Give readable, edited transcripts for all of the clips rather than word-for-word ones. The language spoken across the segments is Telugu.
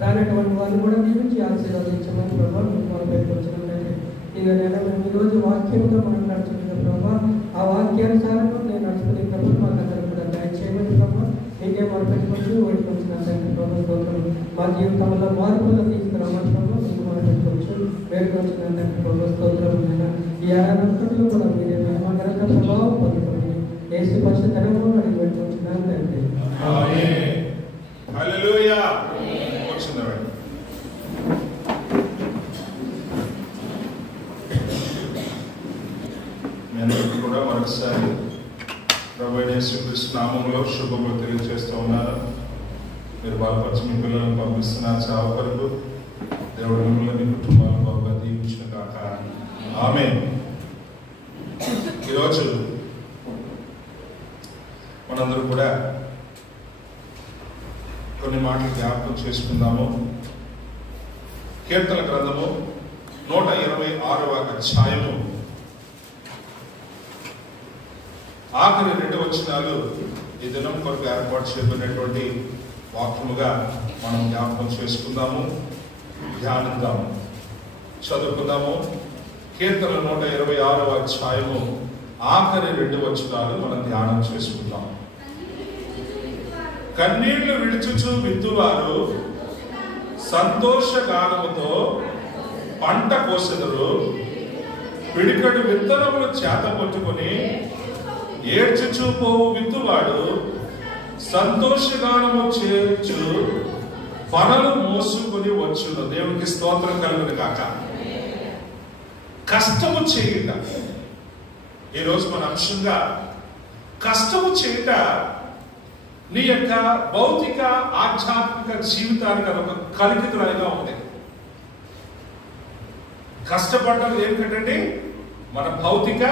రానటువంటి వాళ్ళు కూడా దీవించి ఆశీర్వదించమని ప్రభావ మీకు మన బయటకు వచ్చినట్లయితే ఇక నేను మేము ఈరోజు వాక్యంతో మాట్లాడుతున్నాను ప్రభావ. ఆ వాక్యానుసారంగా నేను నడుచుకునే ప్రభావ మాకు అందరూ కూడా దయచేయమని ప్రభావ మీకే మొదలుపెట్టుకొచ్చి బయటకు వచ్చిన తండ్రి ప్రభావ స్తోత్రం. మా జీవితంలో మార్పులు తీసుకురామని ప్రభావ మీకు మొదలుపెట్టుకోవచ్చు బయటకు వచ్చిన తండ్రి ప్రభావ స్తోత్రం. ఈ ఆరాధనలో కూడా మీరే మహిమగరంగా ప్రభావం పొందుకొని యేసు పరిశుద్ధంలో అడిగి పెట్టుకొచ్చినాను తండ్రి. హల్లెలూయా. నేను కూడా మరొకసారి ప్రభువైన యేసుక్రీస్తు నామములో శుభములు తెలియజేస్తూ ఉన్నాను. మీరు బలపరిచి మీ పిల్లలను పంపిస్తున్నారు చావ కొరకు. దేవుడు మిమ్మల్ని మీ కుటుంబాలను బాగా దీవించిన కాక ఆమేన్. ఈరోజు మనందరూ కూడా కొన్ని మాటలు జ్ఞాపకం చేసుకుందాము. కీర్తన గ్రంథము 126వ అధ్యాయము ఆఖరి 2 వచనాలు ఈ దినం కొరకు ఏర్పాటు చేయబడినటువంటి వాక్యముగా మనం జ్ఞాపకం చేసుకుందాము, ధ్యానిద్దాము, చదువుకుందాము. కీర్తన 126వ అధ్యాయము ఆఖరి 2 వచనాలు మనం ధ్యానం చేసుకుందాం. కన్నీళ్లు విడుచుచు విత్తువారు సంతోషగానముతో పంట కోసెదరు. పిడికడు విత్తనములు చేత పట్టుకొని ఏడ్చుచూ పోవు విత్తువాడు సంతోషగానము చేర్చు పనులు మోసుకొని వచ్చును. దేవునికి స్తోత్రం కలుగును కాక. కష్టము చేయుట ఈరోజు మన అంశంగా. కష్టము చేయుట నీ యొక్క భౌతిక ఆధ్యాత్మిక జీవితానికి అదొక కలికితురాయిగా ఉంది. కష్టపడటం ఏమిటంటే మన భౌతిక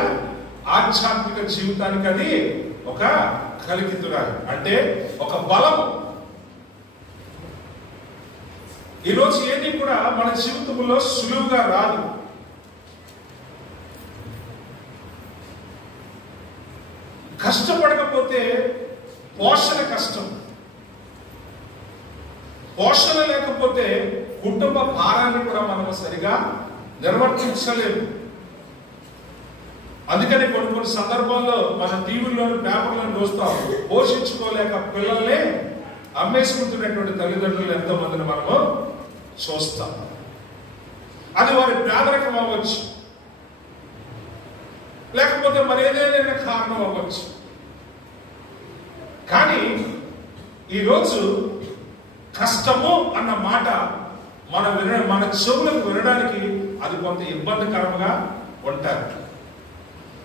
ఆధ్యాత్మిక జీవితానికి అది ఒక కలికితురాయి, అంటే ఒక బలం. ఈరోజు ఏది కూడా మన జీవితంలో సులువుగా రాదు. కష్టపడకపోతే పోషణ కష్టం. పోషణ లేకపోతే కుటుంబ భారాన్ని కూడా మనం సరిగా నిర్వర్తించలేము. అందుకని కొన్ని సందర్భాల్లో మన టీవీలోని పేపర్లను చూస్తాం, పోషించుకోలేక పిల్లల్ని అమ్మేసుకుంటున్నటువంటి తల్లిదండ్రులు ఎంతో మందిని మనము చూస్తాం. అది వారి పేదరికం అవ్వచ్చు, లేకపోతే మరేదైనా కారణం అవ్వచ్చు. కానీ ఈరోజు కష్టము అన్న మాట మన చెవులకు వినడానికి అది కొంత ఇబ్బందికరంగా ఉంటారు.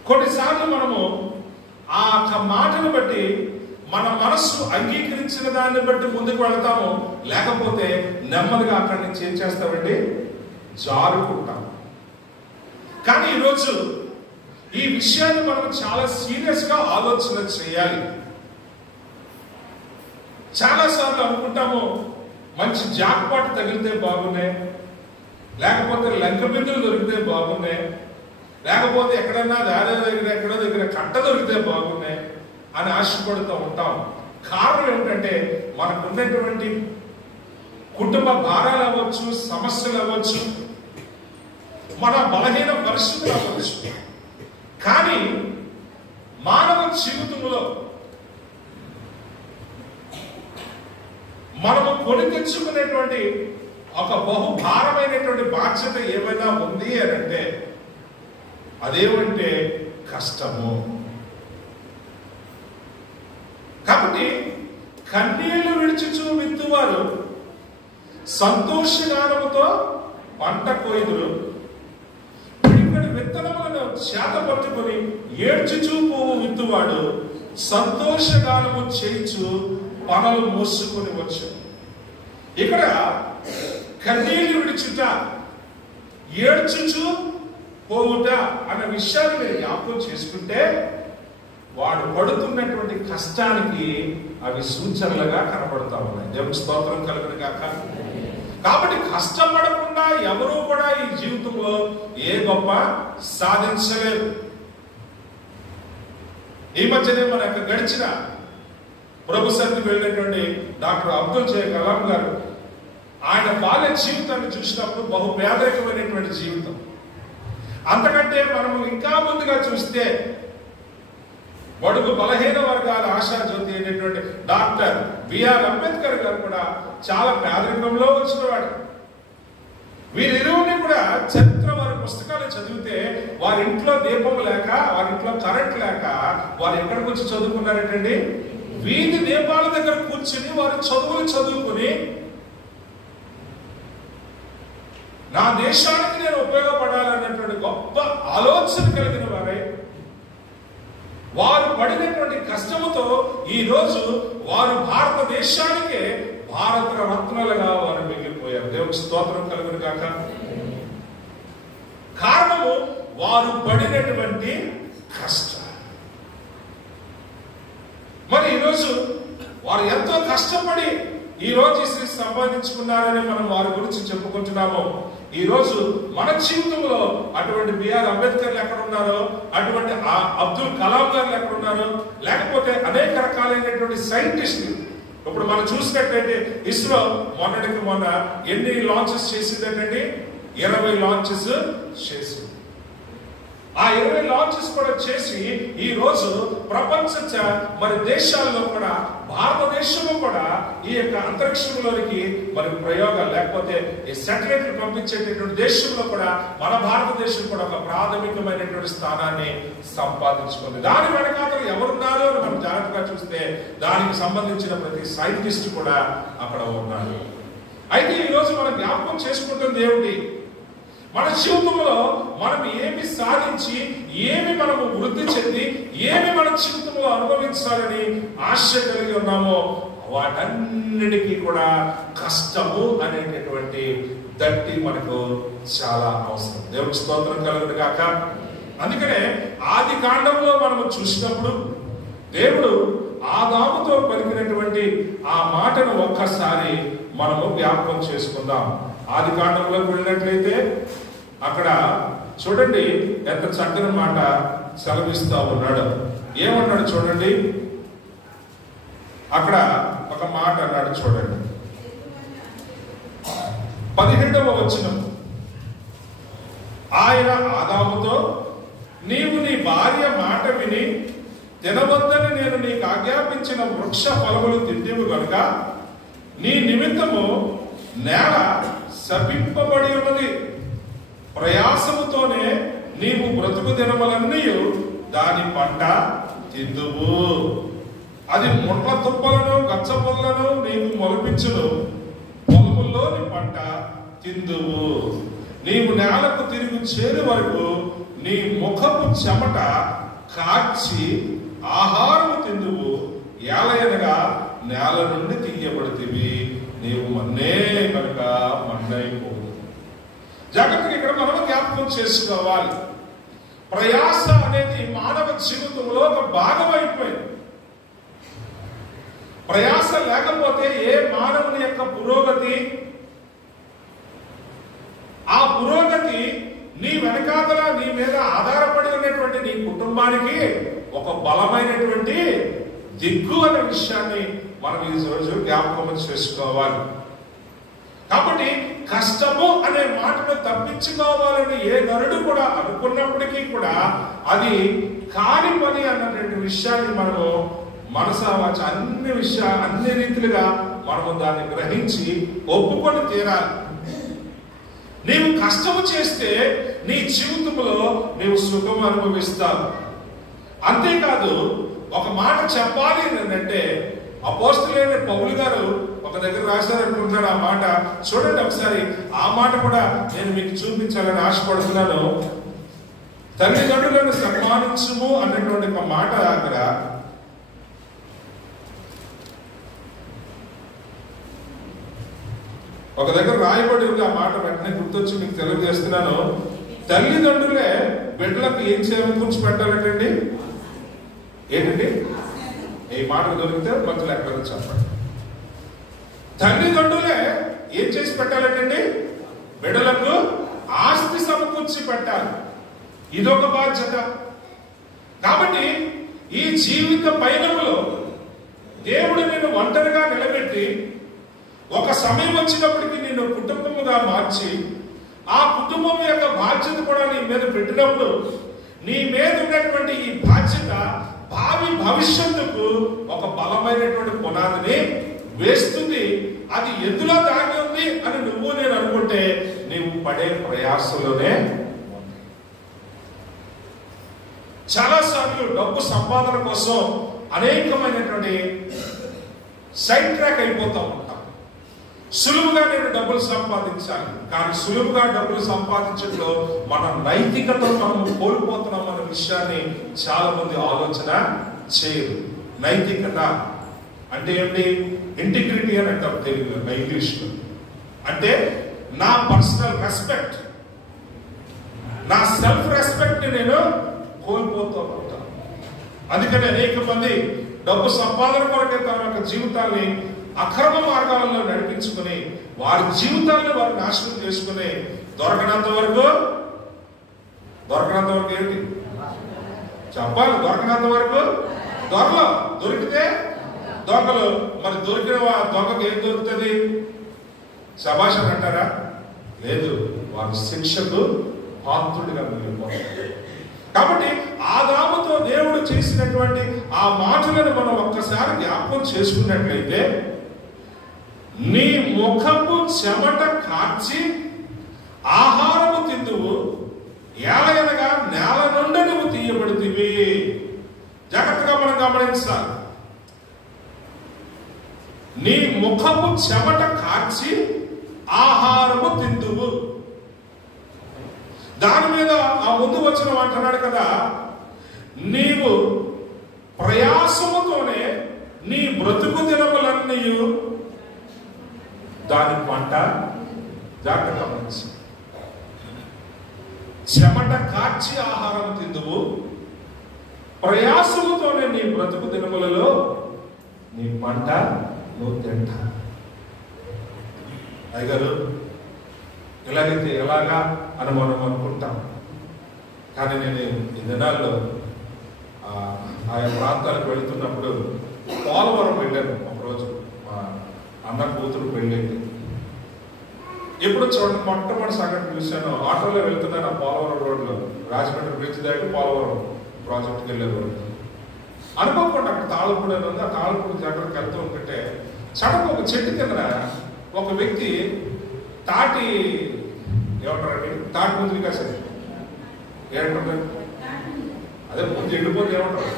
కొన్నిసార్లు మనము ఆ మాటను బట్టి మన మనస్సు అంగీకరించిన దాన్ని బట్టి ముందుకు వెళ్తాము, లేకపోతే నెమ్మదిగా అక్కడి నుంచి ఏం చేస్తామండి, జారుకుంటాం. కానీ ఈరోజు ఈ విషయాన్ని మనం చాలా సీరియస్ గా ఆలోచన చేయాలి. చాలా సార్లు అనుకుంటాము, మంచి జాక్పాట్ తగిలితే బాగున్నాయి, లేకపోతే లంక బిందులు దొరికితే బాగున్నాయి, లేకపోతే ఎక్కడన్నా దారి దగ్గర ఎక్కడో దగ్గర కట్ట దొరికితే బాగున్నాయి అని ఆశపడుతూ ఉంటాం. కారణం ఏమిటంటే మనకు ఉన్నటువంటి కుటుంబ భారాలు అవ్వచ్చు, సమస్యలు అవ్వచ్చు, మన బలహీన పరిస్థితులు అవ్వచ్చు. కానీ మానవ జీవితంలో మనము కొని తెచ్చుకునేటువంటి ఒక బహుభారమైనటువంటి బాధ్యత ఏమైనా ఉంది అని అంటే అదేమంటే కష్టము. కాబట్టి కన్నీళ్లు విడిచుచు విత్తువారు సంతోషగానముతో పంట కోయుదురు. పిడికెడు విత్తనములను చేత పట్టుకొని ఏడ్చుచూ పోవు విత్తువాడు సంతోషగానము చేయించు పనులు మోసుకొని వచ్చు. ఇక్కడ కన్నీళ్లు విడిచుట, ఏడ్చుచు పోవుట అన్న విషయాన్ని మీరు జ్ఞాపకం చేసుకుంటే వాడు పడుతున్నటువంటి కష్టానికి అవి సూచనలుగా కనబడతా ఉన్నాయి. దేవుని స్తోత్రం కలుగును గాక. కాబట్టి కష్టపడకుండా ఎవరూ కూడా ఈ జీవితంలో ఏ గొప్ప సాధించలేరు. ఈ మధ్యనే మన యొక్క గడిచిన ప్రభు సన్నిధికి వెళ్ళినటువంటి డాక్టర్ అబ్దుల్ కలాం గారు ఆయన బాల్య జీవితాన్ని చూసినప్పుడు బహు పేదరికమైనటువంటి జీవితం. అంతకంటే మనము ఇంకా ముందుగా చూస్తే బడుగు బలహీన వర్గాల ఆశాజ్యోతి అయినటువంటి డాక్టర్ బిఆర్ అంబేద్కర్ గారు కూడా చాలా పేదరికంలో వచ్చినవాడు. వీరిరువుని కూడా చరిత్ర వారి పుస్తకాలు చదివితే వారి ఇంట్లో దీపం లేక, వారి ఇంట్లో కరెంట్ లేక వారు ఎక్కడికి వచ్చి చదువుకున్నారంటండి? వీధి దీపాల దగ్గర కూర్చుని వారు చదువులు చదువుకుని నా దేశానికి నేను ఉపయోగపడాలన్నటువంటి గొప్ప ఆలోచన కలిగిన వారై వారు పడినటువంటి కష్టముతో ఈ రోజు వారు భారతదేశానికే భారత రత్నాలుగా వారు మిగిలిపోయారు. దేవునికి స్తోత్రం కలుగును గాక. కారణము వారు పడినటువంటి కష్టం. మరి ఈరోజు వారు ఎంతో కష్టపడి ఈ రోజు శ్రీ సంపాదించుకున్నారని మనం వారి గురించి చెప్పుకుంటున్నాము. ఈ రోజు మన జీవితంలో అటువంటి బిఆర్ అంబేద్కర్లు ఎక్కడ ఉన్నారో, అటువంటి అబ్దుల్ కలాం గారు ఎక్కడ ఉన్నారో, లేకపోతే అనేక రకాలైనటువంటి సైంటిస్టులు. ఇప్పుడు మనం చూసినట్లయితే ఇస్రో మొన్నటికి మొన్న ఎన్ని లాంచెస్ చేసిందంటే 20 లాంచెస్ చేసింది. ఆ 20 లాంచెస్ కూడా చేసి ఈ రోజు ప్రపంచ మరి దేశాల్లో కూడా భారతదేశంలో కూడా ఈ యొక్క అంతరిక్షంలోనికి మరి ప్రయోగాలు లేకపోతే ఈ శాటిలైట్లు పంపించేటటువంటి దేశంలో కూడా మన భారతదేశం కూడా ఒక ప్రాథమికమైనటువంటి స్థానాన్ని సంపాదించుకుంది. దాని వెనకాతలు ఎవరున్నారు అని మనం జాగ్రత్తగా చూస్తే దానికి సంబంధించిన ప్రతి సైంటిస్ట్ కూడా అక్కడ ఉన్నారు. అయితే ఈ రోజు మనం జ్ఞాపకం చేసుకుంటుంది ఏమిటి? మన జీవితంలో మనం ఏమి సాధించి, ఏమి మనము వృద్ధి చెంది, ఏమి మన జీవితంలో అనుభవించాలని ఆశ కలిగి ఉన్నామో వాటన్నిటికీ కూడా కష్టము అనేటటువంటి దట్టి మనకు చాలా అవసరం. దేవునికి స్తోత్రం కలుగును గాక. అందుకనే ఆది కాండంలో మనము చూసినప్పుడు దేవుడు ఆదాముతో పలికినటువంటి ఆ మాటను ఒక్కసారి మనము జ్ఞాపకం చేసుకుందాం. ఆది కాండంలోకి వెళ్ళినట్లయితే అక్కడ చూడండి ఎంత చక్కని మాట సెలవిస్తా ఉన్నాడు. ఏమన్నాడు చూడండి, అక్కడ ఒక మాట అన్నాడు చూడండి. 17వ వచనం, ఆయన ఆదాముతో నీవు నీ భార్య మాట విని తినవద్దని నేను నీకు ఆజ్ఞాపించిన వృక్ష ఫలములు తింటివి కనుక నీ నిమిత్తము నేల శపింపబడి ఉన్నది. ప్రయాసముతోనే నీవు బ్రతుకు దినములన్నీ దాని పంట తిందువు. అది ముట్ల తుప్పలను గచ్చపొలను నీకు మొలపించును. పొలముల్లోని పంట తిందువు. నీవు నేలకు తిరిగి చేరు వరకు నీ ముఖపు చెమట కార్చి ఆహారము తిందువు. ఏలయనగా నేల నుండి తీయబడితివి, నీవు మన్నే కనుక మన్నైపోవు. జాగ్రత్తగా ఇక్కడ మనం జ్ఞాపకం చేసుకోవాలి. ప్రయాస అనేది మానవ జీవితంలో ఒక భాగం అయిపోయింది. ప్రయాస లేకపోతే ఏ మానవుని యొక్క పురోగతి, ఆ పురోగతి నీ వెనకాతల నీ మీద ఆధారపడి ఉన్నటువంటి నీ కుటుంబానికి ఒక బలమైనటువంటి దిక్కు అనే విషయాన్ని మనం ఈ రోజు జ్ఞాపకం చేసుకోవాలి. కాబట్టి కష్టము అనే మాటను తప్పించుకోవాలని ఏ నరుడు కూడా అనుకున్నప్పటికీ కూడా అది కాని పని అన్నటువంటి విషయాన్ని మనము మనసావాచ అన్ని రీతిలుగా మనము దాన్ని గ్రహించి ఒప్పుకొని తీరాలి. నీవు కష్టము చేస్తే నీ జీవితంలో నీవు సుఖం అనుభవిస్తావు. అంతేకాదు ఒక మాట చెప్పాలి ఏంటంటే అపోస్తలుడైన పౌలు గారు ఒక దగ్గర రాశారనుకుంటున్నాడు. ఆ మాట చూడండి ఒకసారి. ఆ మాట కూడా నేను మీకు చూపించాలని ఆశపడుతున్నాను. తల్లిదండ్రులను సన్మానించుము అన్నటువంటి ఒక మాట అక్కడ ఒక దగ్గర రాయబడి ఉంది. ఆ మాట వెంటనే గుర్తొచ్చి మీకు తెలియజేస్తున్నాను. తల్లిదండ్రులే బిడ్డలకు ఏం చేయమని కూర్చి పెట్టాలంటండి? ఏంటండి? ఈ మాటలు దొరికితే మధ్యలో ఎక్కడ చెప్పండి. తల్లిదండ్రులే ఏం చేసి పెట్టాలంటండి? బిడ్డలకు ఆస్తి సమకూర్చి పెట్టాలి. ఇదొక బాధ్యత. కాబట్టి ఈ జీవిత పయనంలో దేవుడు నిన్ను ఒంటరిగా నిలబెట్టి ఒక సమయం వచ్చినప్పటికీ నేను కుటుంబముగా మార్చి ఆ కుటుంబం యొక్క బాధ్యత కూడా నీ మీద పెట్టినప్పుడు నీ మీద ఉన్నటువంటి ఈ బాధ్యత భావి భవిష్యత్తుకు ఒక బలమైనటువంటి పునాదిని వేస్తుంది. అది ఎందులో దాగి ఉంది అని నువ్వు నేను అనుకుంటే నీవు పడే ప్రయాసంలోనే. చాలాసార్లు డబ్బు సంపాదన కోసం అనేకమైనటువంటి సైడ్ ట్రాక్ అయిపోతా ఉంటాం. సులువుగా నేను డబ్బులు సంపాదించాలి, కానీ సులువుగా డబ్బులు సంపాదించడంలో మన నైతికతను మనం కోల్పోతున్నాం అన్న విషయాన్ని చాలా మంది ఆలోచన చేయరు. నైతికత అంటే ఏంటి? ఇంటిగ్రిటీ అని అంటాం తెలుగులో, ఇంగ్లీష్లో. అంటే నా పర్సనల్ రెస్పెక్ట్, నా సెల్ఫ్ రెస్పెక్ట్ ని నేను కోల్పోతూ ఉంటాను. అందుకని అనేక మంది డబ్బు సంపాదన కొరకే తమ యొక్క జీవితాన్ని అక్రమ మార్గాల్లో నడిపించుకుని వారి జీవితాన్ని వారు నాశనం చేసుకుని దొరకనంత వరకు ఏంటి చెప్పాలి? దొరకనంత వరకు దొరలు, దొరికితే దొంగలు. మరి దొరికిన దొంగకు ఏం దొరుకుతుంది? శభాష్ అని అంటారా? లేదు, వారి శిక్షకు పాత్రుడిగా మిగిలిపోతారు. కాబట్టి ఆదాముతో దేవుడు చేసినటువంటి ఆ మాటలను మనం ఒక్కసారి జ్ఞాపకం చేసుకున్నట్లయితే, నీ ముఖపు చెమట కార్చి ఆహారము తిందువు, ఏలయనగా నేల నుండి నువ్వు తీయబడితివి. జాగ్రత్తగా మనం గమనించాలి. నీ ముఖపు చెమట కార్చి ఆహారము తిందువు. దాని మీద ఆ ముందు వచ్చిన అంటున్నాడు కదా, నీవు ప్రయాసముతోనే నీ బ్రతుకు దినములన్నీ దాని పంట. జాగ్రత్తగా గమనించు. చెమట కార్చి ఆహారం తిందువు, ప్రయాసముతోనే నీ బ్రతుకు దినములలో నీ పంట నువ్వు తింటా. అయ్యగారు ఇలాగైతే ఎలాగా అని మనం అనుకుంటాం. కానీ నేను ఈ దినాల్లో ఆయా ప్రాంతాలకు వెళుతున్నప్పుడు పోలవరం వెళ్ళాను. ఒకరోజు మా అన్న కూతురు పెళ్ళైంది. ఎప్పుడు చూడండి, మొట్టమొదటి సంఘటన చూశాను. ఆటోలో వెళ్తున్నాను ఆ పోలవరం రోడ్లో, రాజమండ్రి బ్రిడ్జ్ దాటి పోలవరం ప్రాజెక్ట్కి వెళ్ళే రోడ్డు. అనుకోకుండా అక్కడ తాళపూడి ఉంది. ఆ తాళపూడి దగ్గరకు వెళ్తూ ఉంటుంటే సడన్ ఒక చెట్టు కింద ఒక వ్యక్తి తాటి ఏమంటారండి, తాటి ముందు కాసరి ఏమంటారు, అదే ముందు ఎండిపోతే ఏమంటారు,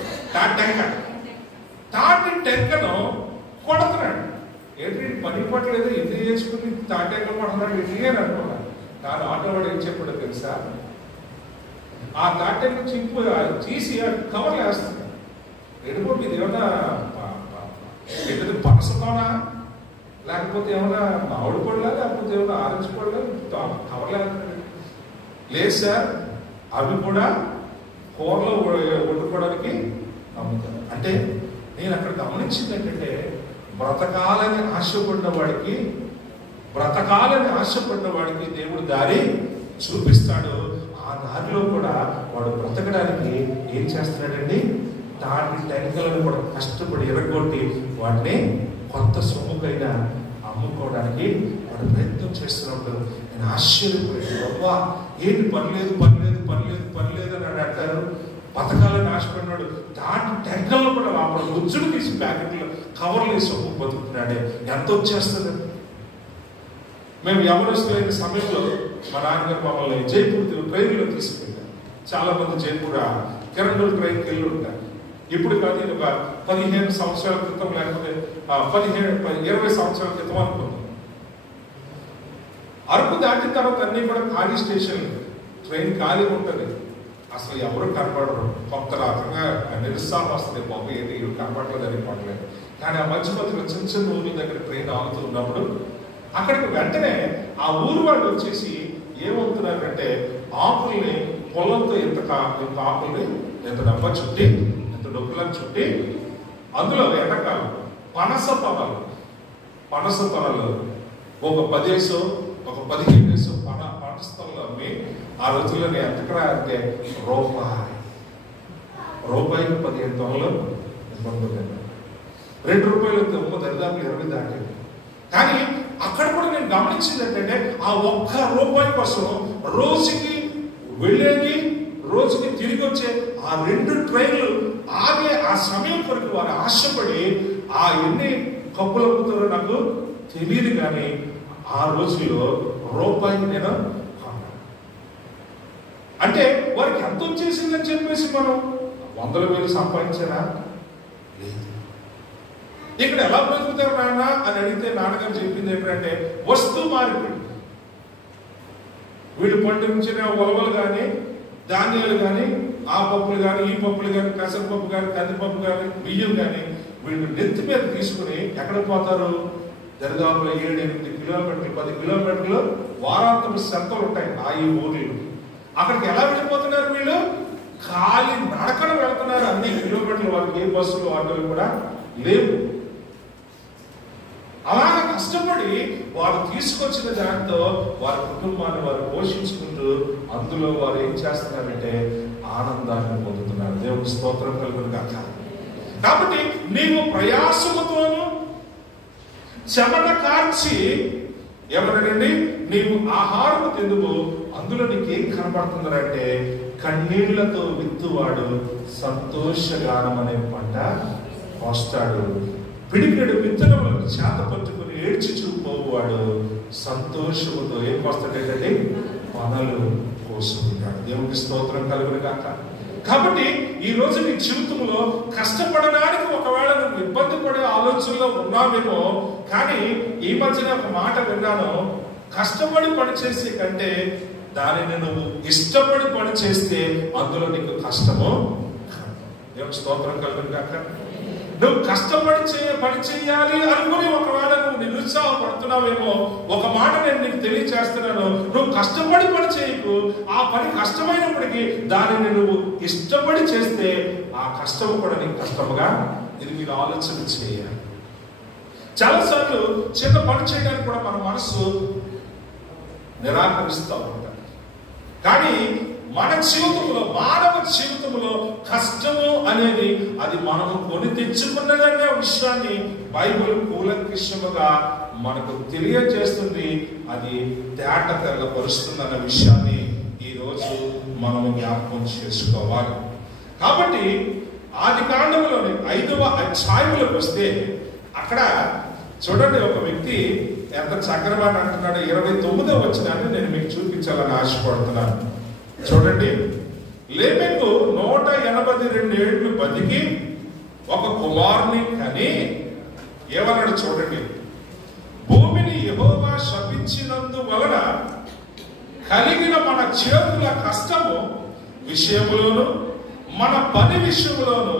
తాటి టెంకను కొడుతున్నాడు. ఏంటి పని పట్టలేదు, ఎందుకు చేసుకుని తాటి టెంక కొడుతున్నాడు ఇది అని అనుకున్నాను. కానీ ఆటో వాడు ఏం చెప్పాడో తెలుసా? ఆ తాటి టెంక చింపు తీసి కవర్లు వేస్తున్నాడు. ఎండిపో ఇది ఏమన్నా ఏంటది, పనసతోనా లేకపోతే ఏమన్నా మామిడి పళ్ళ లేకపోతే ఏమన్నా ఆరెంజ్ పళ్ళ కవర్లు వేస్తున్నాడు. లేదు సార్, అవి కూడా కూరలో వండుకోవడానికి అమ్ముతారు. అంటే నేను అక్కడ గమనించింది ఏంటంటే, బ్రతకాలని ఆశపడిన వాడికి దేవుడు దారి చూపిస్తాడు. ఆ దారిలో కూడా వాడు బ్రతకడానికి ఏం చేస్తున్నాడండి? తాటి టెంకలను కూడా కష్టపడి ఎరగొట్టి వాటిని కొత్త సొమ్ముకైనా అమ్ముకోవడానికి వాడు ప్రయత్నం చేస్తున్నప్పుడు నేను ఆశ్చర్యపోయాను. అవ్వా, ఏంటి పర్లేదు అని అంటారు. బతకాలని ఆశపడినాడు. తాటి టెంకలను కూడా అప్పుడు గుజ్జులు తీసి ప్యాకెట్లు కవర్లు వేసి సొమ్ము బతుకుతున్నాడే. ఎంత వచ్చేస్తుంది? మేము యవనస్తులైన సమయంలో మా నాన్నగారు మమ్మల్ని జైపూర్ ట్రైన్లో తీసుకెళ్ళారు. చాలా మంది జైపూర్ కిరణ్ ట్రైన్కి వెళ్ళి ఉంటారు. ఇప్పుడు కాదు, నేను ఒక 15 సంవత్సరాల క్రితం లేకపోతే 20 సంవత్సరాల క్రితం అనుకున్నాను. అరకు దాటిన తర్వాత అన్ని కూడా ఖాళీ స్టేషన్, ట్రైన్ ఖాళీ ఉంటుంది, అసలు ఎవరు కనపడరు. కొత్త రకంగా నిరుత్సాహం వస్తుంది. బాబు ఏంటి కనపడలేదు అనుకోవట్లేదు. కానీ ఆ మధ్యలో చిన్న ఊరి దగ్గర ట్రైన్ ఆగుతూ ఉన్నప్పుడు అక్కడికి వెంటనే ఆ ఊరు వాళ్ళు వచ్చేసి ఏమవుతున్నారంటే, ఆకుల్ని పొలంతో ఇంత ఆకుల్ని ఎంత డబ్బా చుట్టి, ఎంత డబ్బులను చుట్టి, అందులో ఎండాకాలం పనస పొలాలు ఒక 10 ఒక 15 పనస్తల్లో అమ్మి ఆ రోజుల్లోనే ఎంతకరా అంటే రూపాయికి 15 తొనలు ఇబ్బంది. 2 రూపాయలు దరిదాపు 20 దాటింది. కానీ అక్కడ కూడా నేను గమనించింది ఏంటంటే ఆ ఒక్క రూపాయి కోసం రోజుకి వెళ్ళేది, రోజుకి తిరిగి వచ్చే ఆ 2 ట్రైన్లు ఆగే ఆ సమయం కొరకు వారు ఆశపడి ఆ ఎన్ని కప్పులు అమ్ముతారో నాకు తెలియదు, కానీ ఆ రోజుల్లో రూపాయికి నేను అంటే వారికి ఎంత వచ్చేసిందని చెప్పేసి మనం 100,000 సంపాదించారా? లేదు. ఇక్కడ ఎలా బతుకుతారు నాన్న అని అడిగితే నాన్నగారు చెప్పింది ఏంటంటే వస్తు మార్పిడి. వీళ్ళు పండించిన ఉలవలు కానీ, ధాన్యాలు కానీ, ఆ పప్పులు కానీ, ఈ పప్పులు కానీ, పెసరపప్పు కానీ, కందిపప్పు కానీ, బియ్యం కానీ వీళ్ళు నెత్తి మీద తీసుకుని ఎక్కడ పోతారు? దరిదాపులో 7-8 కిలోమీటర్లు 10 కిలోమీటర్లు వారాంతపు సంతలు ఉంటాయి ఆ ఈ ఊర్లు. అక్కడికి ఎలా వెళ్ళిపోతున్నారు? వీళ్ళు ఖాళీ నడకడ వెళ్తున్నారు. అన్ని కిలోమీటర్లు. వారికి ఏ బస్సులు ఆటోలు కూడా లేవు. అలాగ కష్టపడి వారు తీసుకొచ్చిన దాంతో వారి కుటుంబాన్ని వారు పోషించుకుంటూ అందులో వారు ఏం చేస్తున్నారంటే ఆనందాన్ని పొందుతున్నారు. దేవుని స్తోత్రం కలుగును గాక. కాబట్టి నీవు ప్రయాసముతోను చెమట కార్చి ఏమన్నాడండి? నీవు ఆహారము తిందువు, అందులో నీకేం కనబడుతుందంటే కన్నీళ్లతో విత్తువాడు సంతోషగానం అనే పంట కోస్తాడు, పిడికెడు విత్తనములను చేత పట్టుకుని ఏడ్చి చూపువాడు సంతోషముతో ఏం కోస్తాడంటే పనులు కోసుకుంటాడు. దేవునికి స్తోత్రం కలుగును గాక. కాబట్టి ఈ రోజు నీ జీవితంలో కష్టపడడానికి ఒకవేళ నువ్వు ఇబ్బంది పడే ఆలోచనలో ఉన్నావేమో, కానీ ఈ మధ్యన ఒక మాట విన్నాను, కష్టపడి పని చేసే కంటే దానిని నువ్వు ఇష్టపడి పని చేస్తే అందులో నీకు కష్టమో. దేవుని స్తోత్రం కలుగును గాక. నువ్వు కష్టపడి పని చేయాలి అనుకుని ఒకవేళ నువ్వు నిరుత్సాహపడుతున్నావేమో, ఒక మాట నేను నీకు తెలియచేస్తున్నాను, నువ్వు కష్టపడి పని చేయకు. ఆ పని కష్టమైనప్పటికీ దానిని నువ్వు ఇష్టపడి చేస్తే ఆ కష్టము కూడా నీకు కష్టముగా ఇది మీరు ఆలోచన చేయాలి. చాలాసార్లు చిన్న పని చేయడానికి కూడా మన మనసు నిరాకరిస్తూ ఉంటాం. కానీ మన జీవితంలో, మానవ జీవితంలో కష్టము అనేది అది మనము కొని తెచ్చుకున్నదనే విషయాన్ని బైబిల్ కూలంకషముగా మనకు తెలియజేస్తుంది. అది తేట తెల్లపరుస్తుందన్న విషయాన్ని ఈ రోజు మనము జ్ఞాపకం చేసుకోవాలి. కాబట్టి ఆదికాండములోని 5వ అధ్యాయంలోకి వస్తే అక్కడ చూడండి, ఒక వ్యక్తి ఎంత చక్రగా అంటున్నాడు. 29వ వచనాన్ని నేను మీకు చూపించాలని ఆశపడుతున్నాను. చూడండి, లేమెకు 182 ఏళ్ళు బతికి ఒక కుమారుని కని ఏమన్నాడు చూడండి, భూమిని యెహోవా శపించినందువలన కలిగిన మన చేతుల కష్టము విషయములోను మన పని విషయంలోను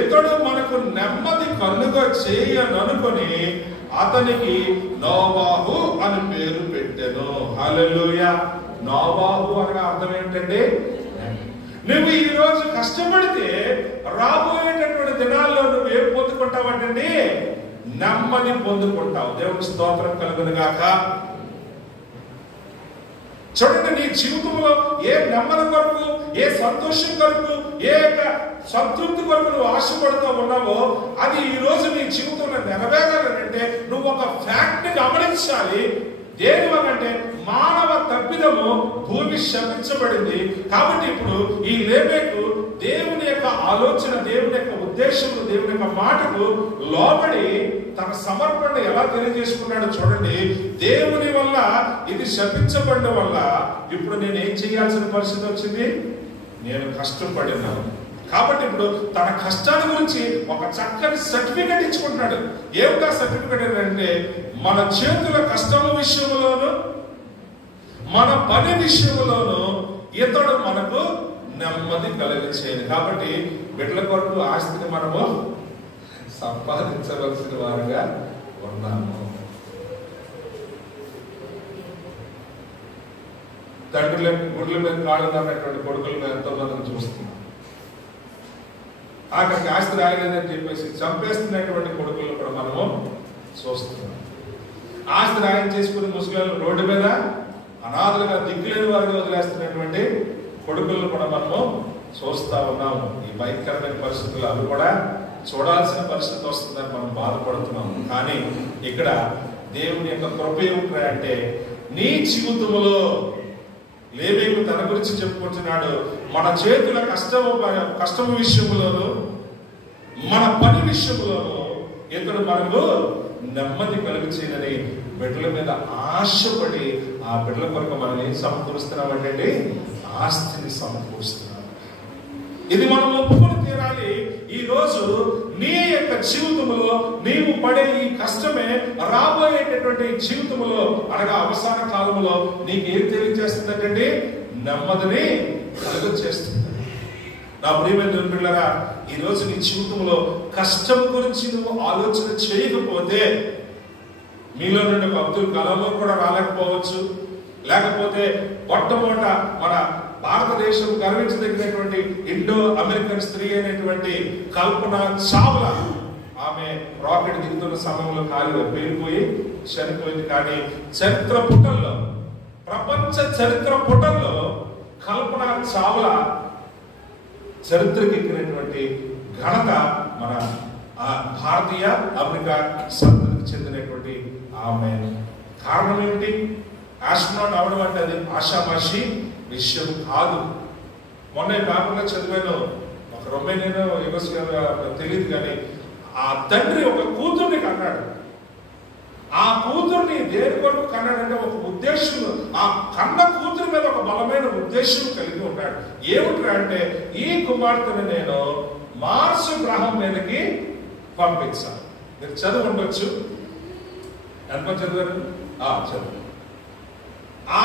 ఇతడు మనకు నెమ్మది కలుగ చేయననుకొని అతనికి నోవాహు అని పేరు పెట్టెను. హల్లెలూయా. నోవాహు అనగా అర్థం ఏంటంటే, నువ్వు ఈ రోజు కష్టపడితే రాబోయేటటువంటి దినాల్లో నువ్వు ఏం పొందుకుంటావంటే నెమ్మది పొందుకుంటావు. దేవుని స్తోత్రం కలుగును గాక. చూడండి, నీ జీవితంలో ఏ నెమ్మది కొరకు, ఏ సంతోషం కొరకు, ఏ సంతృప్తి కొరకు నువ్వు ఆశపడుతూ ఉన్నావో అది ఈ రోజు నీ జీవితంలో నెరవేరాలంటే నువ్వు ఒక ఫ్యాక్ట్ ని గమనించాలి. దేని వల్లంటే మానవ తప్పిదము భూమి శపించబడింది. కాబట్టి ఇప్పుడు ఈ లేమెకు దేవుని యొక్క ఆలోచన, దేవుని యొక్క ఉద్దేశము, దేవుని యొక్క మాటకు లోబడి తన సమర్పణ ఎలా తెలియజేసుకున్నాడో చూడండి. దేవుని వల్ల ఇది శపించబడిన వల్ల ఇప్పుడు నేను ఏం చేయాల్సిన పరిస్థితి వచ్చింది? నేను కష్టపడినాను. కాబట్టి ఇప్పుడు తన కష్టాల గురించి ఒక చక్కని సర్టిఫికెట్ ఇచ్చుకుంటున్నాడు. ఏమిటా సర్టిఫికెట్ ఏంటంటే, మన చేతుల కష్టముల విషయంలోను మన పని విషయంలోను ఇతడు మనకు నెమ్మది కలిగించేది. కాబట్టి బిడ్డల కొరకు ఆస్తిని మనము సంపాదించవలసిన వారుగా ఉన్నాము. తండ్రుల గుడ్ల మీద కాళ్ళు అన్నటువంటి కొడుకులను ఎంతో మందిని చూస్తున్నాం. ఆఖరికి ఆస్తి రాయలేదని చెప్పేసి చంపేస్తున్నటువంటి కొడుకులను కూడా మనము చూస్తున్నాం. ఆస్తి రాయం చేసుకుని ముస్లింలు రోడ్డు మీద అనాథలుగా దిక్కులేని వారిని వదిలేస్తున్నటువంటి కొడుకులను కూడా మనము చూస్తా ఉన్నాము. ఈ భయంకరమైన పరిస్థితులు అవి కూడా చూడాల్సిన పరిస్థితి వస్తుందని మనం బాధపడుతున్నాము. కానీ ఇక్కడ దేవుని యొక్క కృప ఏమిటంటే నీ జీవితంలో లేవీయులు తన గురించి చెప్పుకుంటున్నాడు, మన చేతుల కష్టము విషయంలోను మన పని విషయంలోను ఇతడు మనకు నెమ్మది కలుగు చేయనని బిడ్డల మీద ఆశపడి ఆ బిడ్డల కొరకు మనం ఏం సమకూరుస్తున్నామంటే ఆస్తిని సమకూరుస్తున్నాం. ఇది మనం ఒప్పుకొని తీరాలి. ఈ రోజు నీ యొక్క జీవితంలో నీవు పడే ఈ కష్టమే రాబోయేటటువంటి జీవితంలో అనగా అవసాన కాలంలో నీకు ఏం తెలియజేస్తుందంటే నెమ్మదిని కలుగ చేస్తుంది. నా ప్రియమైన పిల్లరా, ఈ రోజు నీ జీవితంలో కష్టం గురించి నువ్వు ఆలోచన చేయకపోతే మీలో నుండి అబ్దుల్ కలాం కూడా రాలేకపోవచ్చు, లేకపోతే మొట్టమొదట మన భారతదేశం గర్వించదగినటువంటి ఇండో అమెరికన్ స్త్రీ అయినటువంటి కల్పన చావ్లా, ఆమె రాకెట్ దిగుతున్న సమయంలో కాలిగా పేలిపోయి చనిపోయింది. కానీ చరిత్ర పుటల్లో, ప్రపంచ చరిత్ర పుటల్లో కల్పన చావ్లా చరిత్రకి ఎక్కినటువంటి ఘనత మన భారతీయ అమెరికా సంతతికి చెందినటువంటి ఆమె. కారణం ఏమిటి? ఆస్ట్రోనాట్ అవడం అంటే అది ఆషామాషి విషయం కాదు. మొన్న పేపర్లో చదివాను, ఒక రొమేనియన్ తెలియదు కానీ ఆ తండ్రి ఒక కూతుర్ని కన్నాడు. ఆ కూతుర్ని దేని కొరకు కన్నాడంటే ఒక ఉద్దేశం, ఆ కన్న కూతురి మీద ఒక బలమైన ఉద్దేశం కలిగి ఉన్నాడు. ఏమిట్రా అంటే ఈ కుమార్తెను నేను మార్స్ గ్రహం మీదకి పంపించాను. మీరు చదువు ఉండొచ్చు, ఎంతమంది చదివారు? చదువు. ఆ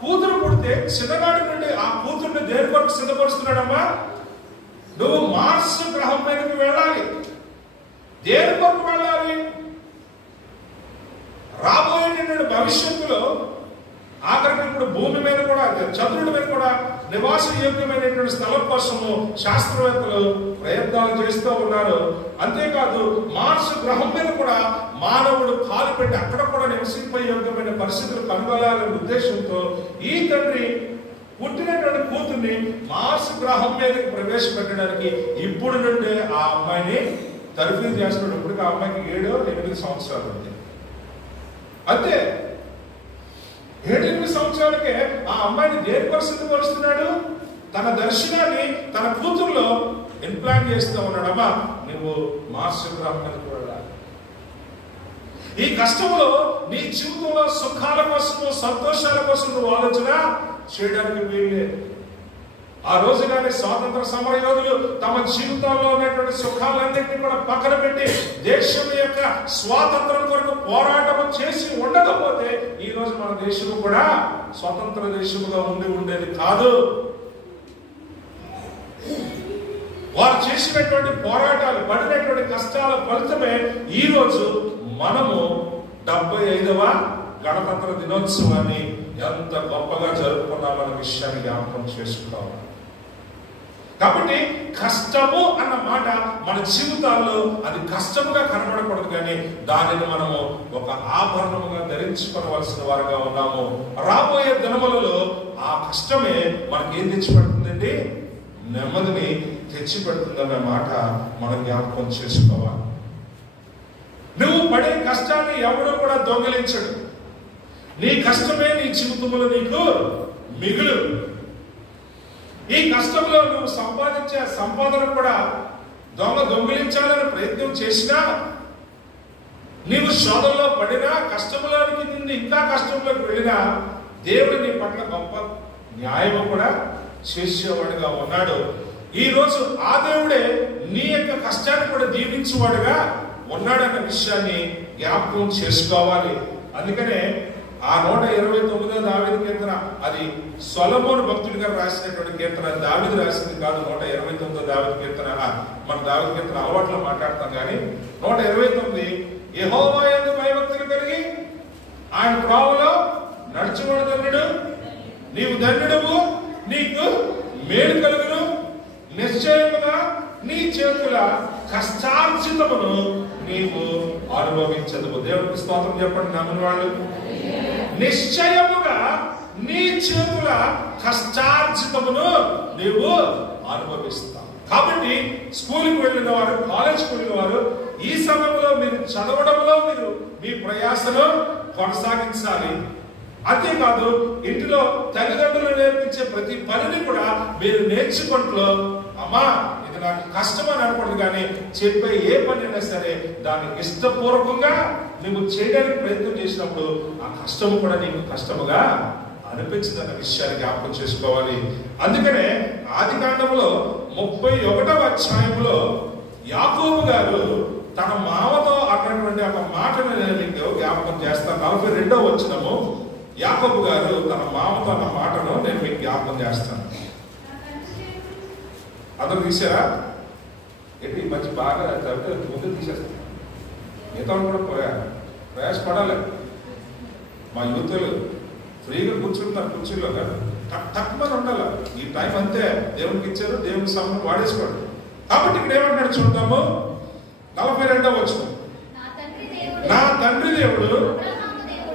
కూతురు పుడితే చిన్ననాటి నుండి ఆ కూతుర్ని దేని కొరకు సిద్ధపరుస్తున్నాడమ్మా? నువ్వు మార్స్ గ్రహం మీదకి వెళ్ళాలి. దేని కొరకు వెళ్ళాలి? రాబోయేటటువంటి భవిష్యత్తులో ఆఖరికి ఇప్పుడు భూమి మీద కూడా, చంద్రుడి మీద కూడా నివాస యోగ్యమైనటువంటి స్థలం కోసము శాస్త్రవేత్తలు ప్రయత్నాలు చేస్తూ ఉన్నారు. అంతేకాదు మార్స్ గ్రహం మీద కూడా మానవుడు కాలు పెట్టి అక్కడ కూడా నివసింపే యోగ్యమైన పరిస్థితులు కనుగొనాలనే ఉద్దేశంతో ఈ తండ్రి పుట్టినటువంటి కూతుర్ని మార్స్ గ్రహం మీదకి ప్రవేశపెట్టడానికి ఇప్పుడు నుండే ఆ అమ్మాయిని తర్ఫీదు చేస్తున్నాడు. ఇప్పటికి ఆ అమ్మాయికి 7-8 సంవత్సరాలు ఉంది. అంతే 7-8 సంవత్సరాలకే ఆ అమ్మాయిని దేని పరిస్థితి పరుస్తున్నాడు? తన దర్శనాన్ని తన కూతురులో ఇంప్లాంట్ చేస్తూ ఉన్నాడు. అమ్మా నువ్వు మార్స్ గ్రహం మీదకి వెళ్ళాలి. ఈ కష్టంలో నీ జీవితంలో సుఖాల కోసము సంతోషాల కోసం నువ్వు ఆలోచన చేయడానికి వీల్లేదు. ఆ రోజుగానే స్వాతంత్ర సమర యోధులు తమ జీవితాల్లో ఉన్నటువంటి సుఖాలన్నింటినీ కూడా పక్కన పెట్టి దేశం యొక్క స్వాతంత్రం కొరకు పోరాటం చేసి ఉండకపోతే ఈ రోజు మన దేశం కూడా స్వతంత్ర దేశముగా ఉండేది కాదు. వారు చేసినటువంటి పోరాటాలు, పడినటువంటి కష్టాల ఫలితమే ఈ రోజు మనము 75వ గణతంత్ర దినోత్సవాన్ని ఎంత గొప్పగా జరుపుకున్నామన్న విషయాన్ని జ్ఞాపకం చేసుకున్నాం. కాబట్టి కష్టము అన్న మాట మన జీవితాల్లో అది కష్టముగా కనబడకూడదు, కానీ దానిని మనము ఒక ఆభరణముగా ధరించుకోవలసిన వారుగా ఉన్నాము. రాబోయే దినములలో ఆ కష్టమే మనకి ఏం తెచ్చిపెడుతుందండి? నెమ్మదిని తెచ్చిపెడుతుందన్న మాట మనం జ్ఞాపకం చేసుకోవాలి. నువ్వు పడే కష్టాన్ని ఎవడో కూడా దొంగిలించడు. నీ కష్టమే నీ జీవితంలో నీకు మిగులు. ఈ కష్టంలో నువ్వు సంపాదించే సంపాదన కూడా దొంగిలించాలని ప్రయత్నం చేసినా, నీవు శోధనలో పడినా, కష్టంలోనికి నిన్ను ఇంకా కష్టంలోకి వెళ్ళినా దేవుడు నీ పట్ల గొప్ప న్యాయం కూడా చేసేవాడుగా ఉన్నాడు. ఈ రోజు ఆ దేవుడే నీ యొక్క కష్టాన్ని కూడా దీవించేవాడుగా ఉన్నాడన్న విషయాన్ని జ్ఞాపకం చేసుకోవాలి. అందుకనే ఆ 129వ దావీదు కీర్తన, అది సొలొమోను భక్తుడి గారు రాసినటువంటి కీర్తన, దావీదు రాసింది కాదు. 129వ దావీదు కీర్తన, మన దావీదు కీర్తన అలవాట్లో మాట్లాడతాం కానీ 129 యెహోవా యందు భయభక్తులు కలిగి ఆయన త్రోవలో నడుచువాడు ధన్యుడు, నీవు ధన్యుడవు, నీకు మేలు కలుగును, నిశ్చయముగా నీ చేతుల కష్టార్జితమును నీవు అనుభవించదు. దేవుడికి స్తోత్రం చెప్పండి నమ్మిన వాళ్ళు. నిశ్చయముగా నీ చేతుల కష్టార్జితమును నీవు అనుభవిస్తావు. కాబట్టి స్కూల్కి వెళ్ళిన వారు, కాలేజ్కి వెళ్ళిన వారు ఈ సమయంలో మీరు చదవడంలో మీరు మీ ప్రయాసను కొనసాగించాలి. అంతేకాదు ఇంటిలో తల్లిదండ్రులు నేర్పించే ప్రతి పనిని కూడా మీరు నేర్చుకుంటూ, అమ్మా ఇది నాకు కష్టం అని అనకూడదు, కానీ చెప్పే ఏ పని అయినా సరే దాన్ని ఇష్టపూర్వకంగా నువ్వు చేయడానికి ప్రయత్నం చేసినప్పుడు ఆ కష్టము కూడా నీకు కష్టముగా అనిపించదన్న విషయాన్ని జ్ఞాపకం చేసుకోవాలి. అందుకనే ఆదికాండంలో 31వ అధ్యాయంలో యాకోబు గారు తన మామతో అన్నటువంటి ఒక మాటను నేను మీకు జ్ఞాపకం చేస్తాను. 42వ వచనము, యాకోబు గారు తన మామతో అన్న మాటను నేను మీకు జ్ఞాపకం చేస్తాను. అందరూ తీసారా? ఏంటి ఈ మధ్య బాగా చదివితే ముందు తీసేస్తాను. మిగతా కూడా ప్రయాసపడాలి. మా యూత్లు ఫ్రీగా కూర్చుంటారు కుర్చీలో, తక్కువ ఉండాలి. ఈ టైం అంతే దేవునికి ఇచ్చారు, దేవుని సమయం వాడేసుకోండి. కాబట్టి ఇక్కడ ఏమంటాడు చూద్దాము. 42వ వచనం, నా తండ్రి దేవుడు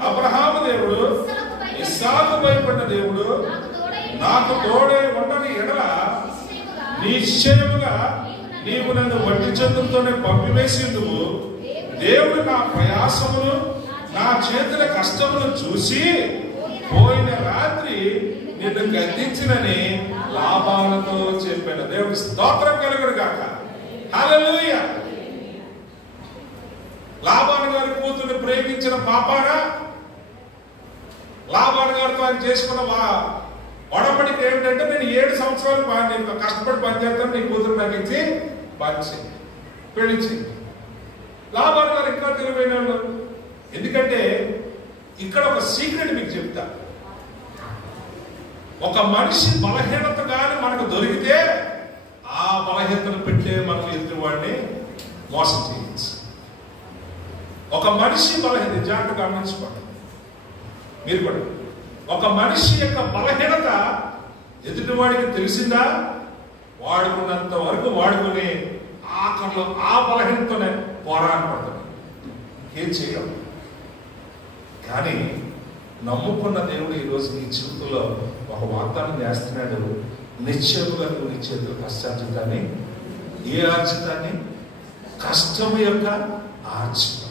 అబ్రహాము దేవుడు ఇస్సాకు భయపడిన దేవుడు నాకు తోడే ఉండని ఎడల నిశ్చయముగా నీవు నన్ను వడ్డీ చంద్రుతోనే పంపివేసి నువ్వు దేవుడు నా ప్రయాసమును నా చేతుల కష్టమును చూసి పోయిన రాత్రి నిన్ను గద్దించినని లాభాలతో చెప్పాను. దేవుడు స్తోత్రం కలుగును గాక. హల్లెలూయా. లాబాను గారి కూతుర్ని ప్రేమించిన పాపానా? లాబాను గారితో ఆయన చేసుకున్న ఒడంబడిక ఏమిటంటే, నేను 7 సంవత్సరాలు నేను కష్టపడి పనిచేస్తాను, నీ కూతురు నాకు ఇచ్చి పెళ్లించి. లాబాను గారు ఇంకా తెలివైన వాళ్ళు. ఎందుకంటే ఇక్కడ ఒక సీక్రెట్ మీకు చెప్తా. ఒక మనిషి బలహీనత కానీ మనకు దొరికితే ఆ బలహీనతను పెట్టే మనం ఎదుటివాడిని మోసం చేయొచ్చు. ఒక మనిషి బలహీనత జాగ్రత్త గమనించుకోండి మీరు కూడా. ఒక మనిషి యొక్క బలహీనత ఎదుటివాడికి తెలిసిందా, వాడుకున్నంత వరకు వాడుకుని ఆఖరిలో ఆ బలహీనతతోనే పోరాటం పడుతుంది. ఏం చేయడం. కానీ నమ్ముకున్న దేవుడు ఈరోజు నీ జీవితంలో ఒక వాగ్దానం చేస్తున్నాడు. నిశ్చయముగా నువ్వు నీ చేతులు కష్టార్జితాన్ని, ఏ ఆర్జితాన్ని? కష్టము యొక్క ఆర్జితం.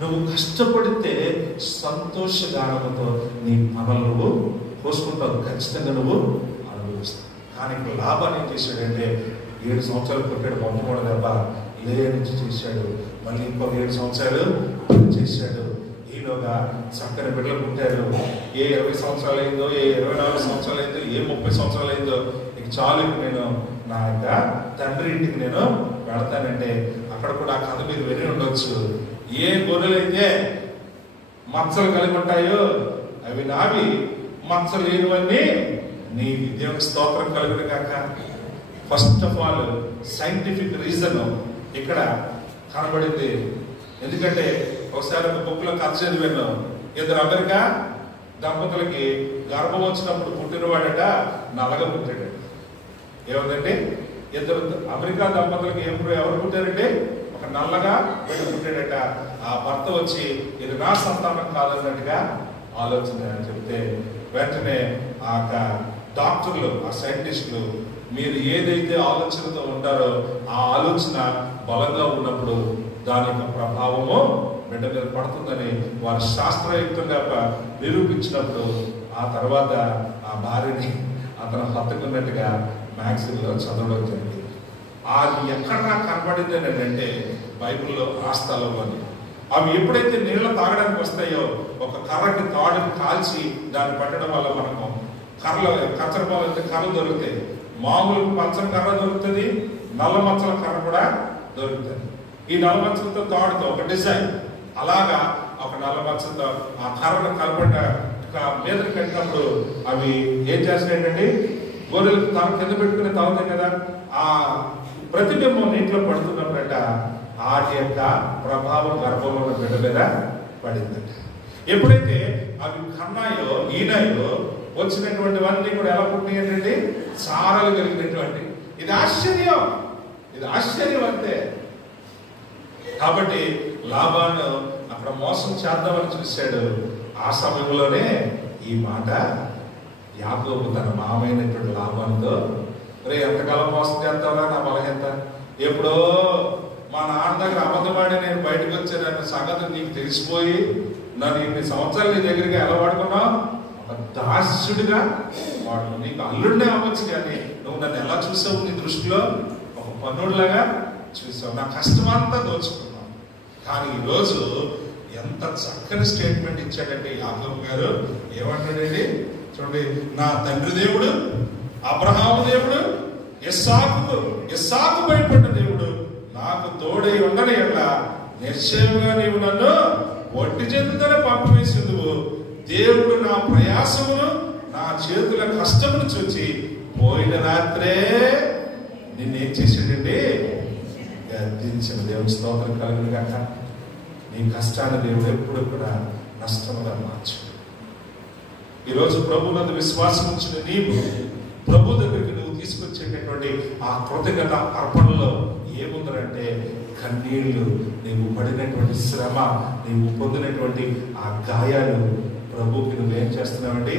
నువ్వు కష్టపడితే సంతోషగానముతో నీ పనులు నువ్వు కోసుకుంటావు, ఖచ్చితంగా నువ్వు అనుభవిస్తావు. కానీ ఇప్పుడు లాభాన్ని ఏం చేశాడంటే, 7 సంవత్సరాలు కొట్టాడు, మొట్టమొదటి దెబ్బ ఇదే నుంచి చేశాడు. మళ్ళీ ఇంకొక 7 సంవత్సరాలు చేశాడు. ఈలోగా చక్కని బిడ్డలు పుట్టారు. ఏ 20 సంవత్సరాలు అయిందో, ఏ 24 సంవత్సరాలు అయిందో, ఏ 30 సంవత్సరాలు అయిందో, ఇక చాలు నేను నా యొక్క తండ్రి ఇంటికి నేను వెళతానంటే, అక్కడ కూడా ఆ కథ మీరు విని ఉండొచ్చు. ఏ గొర్రెలైతే మచ్చలు కలిగి ఉంటాయో అవి నావి, మచ్చలు లేనివన్నీ నీ దేవుని స్తోత్రం కలుగును కాక. First of all scientific reason ఇక్కడ కనబడింది. ఎందుకంటే ఒకసారి ఒక బుక్లో కథ చదివాను. 2 అమెరికా దంపతులకి గర్భం వచ్చినప్పుడు పుట్టినవాడట నల్లగా పుట్టాడు. ఏముందండి? 2 అమెరికా దంపతులకి ఎవరు పుట్టారంటే ఒక నల్లగా వీడు పుట్టాడట. ఆ భర్త వచ్చి ఇది నా సంతానం కాదన్నట్టుగా ఆలోచన చెప్తే వెంటనే ఆ డాక్టర్లు, ఆ సైంటిస్టులు, మీరు ఏదైతే ఆలోచనతో ఉంటారో ఆ ఆలోచన బలంగా ఉన్నప్పుడు దాని యొక్క ప్రభావము బిడ్డ మీద పడుతుందని వారు శాస్త్రయుక్తంగా నిరూపించినప్పుడు ఆ తర్వాత ఆ భార్యని అతను హత్తుకున్నట్టుగా మ్యాగజైన్లో చదవడం జరిగింది. అది ఎక్కడ కనబడింది అని అంటే బైబిల్లో ఆ స్థలంలోని. అవి ఎప్పుడైతే నీళ్ళ తాగడానికి వస్తాయో ఒక కర్రకి తాడుని కాల్చి దాన్ని పట్టడం వల్ల మనకు కచ్చరపాలు అయితే కర్రలు దొరుకుతాయి. మామూలు పచ్చని కర్ర దొరుకుతుంది, నల్ల మచ్చల కర్ర కూడా దొరుకుతుంది. ఈ నల్ల మచ్చలతో తాడుతో ఒక డిజైన్, అలాగా ఒక నల్ల మచ్చలతో ఆ కర్రను కలపట మీద కట్టినప్పుడు అవి ఏం చేస్తున్నాయండి, గొర్రెలు తన కింద పెట్టుకుని తాగుతాయి కదా, ఆ ప్రతిబింబం నీటిలో పడుతున్నప్పుడట వాటి యొక్క ప్రభావం గర్భంలో ఉన్న బిడ్డ మీద పడిందట. ఎప్పుడైతే అవి కన్నాయో ఈనాయో వచ్చినటువంటివన్నీ కూడా ఎలా పుట్టినాయి ఏంటంటే సారాలు కలిగినటువంటి. ఇది ఆశ్చర్యం, ఇది ఆశ్చర్యం అంతే. కాబట్టి లాబాను అక్కడ మోసం చేద్దామని చూశాడు. ఆ సమయంలోనే ఈ మాట యాకోబు తన మామైనటువంటి లాబానుతో రే ఎంతకాలం మోసం చేస్తావా నా బలహీనత, ఎప్పుడో మా నాన్న దగ్గర అబద్ధమాడి నేను బయటకు వచ్చానన్న సంగతి నీకు తెలిసిపోయి నన్ను ఇన్ని సంవత్సరాలు నీ దగ్గరికి ఎలా వాడుకున్నావు, ఒక దాసుడిగా వాడు నీకు అల్లుడినే అవ్వచ్చు, కానీ నువ్వు నన్ను ఎలా చూసావు, నీ దృష్టిలో ఒక పన్నుడిలాగా చూసావు, నా కష్టమంతా దోచుకున్నావు. కానీ ఈరోజు ఎంత చక్కని స్టేట్మెంట్ ఇచ్చాడంటే యాకోబు గారు. ఏమంటాడండి చూడండి, నా తండ్రి దేవుడు అబ్రహాము దేవుడు ఇస్సాకు భయపడ్డ దేవుడు నాకు తోడై ఉండని ఎడల నిశ్చయంగా నీవు నన్ను ఒంటి చేతులనే పంపివేసిందువు. దేవుడు నా ప్రయాసమును నా చేతుల కష్టమును చూచి పోయిన రాత్రే నిన్నేం చేశాడండి, గద్దించిన. దేవుని స్తోత్రం కలుగును గాక. నీ కష్టాన్ని దేవుడు ఎప్పుడు కూడా నష్టముగా మార్చు. ఈరోజు ప్రభునందు విశ్వాసం ఉంచిన నీవు ప్రభు దగ్గరికి నువ్వు తీసుకొచ్చేటటువంటి ఆ కృతజ్ఞత అర్పణలో ఏముందంటే కన్నీళ్లు, నీవు పడినటువంటి శ్రమ, నీవు పొందినటువంటి ఆ గాయాలు ప్రభుకి నువ్వేం చేస్తున్నావండి,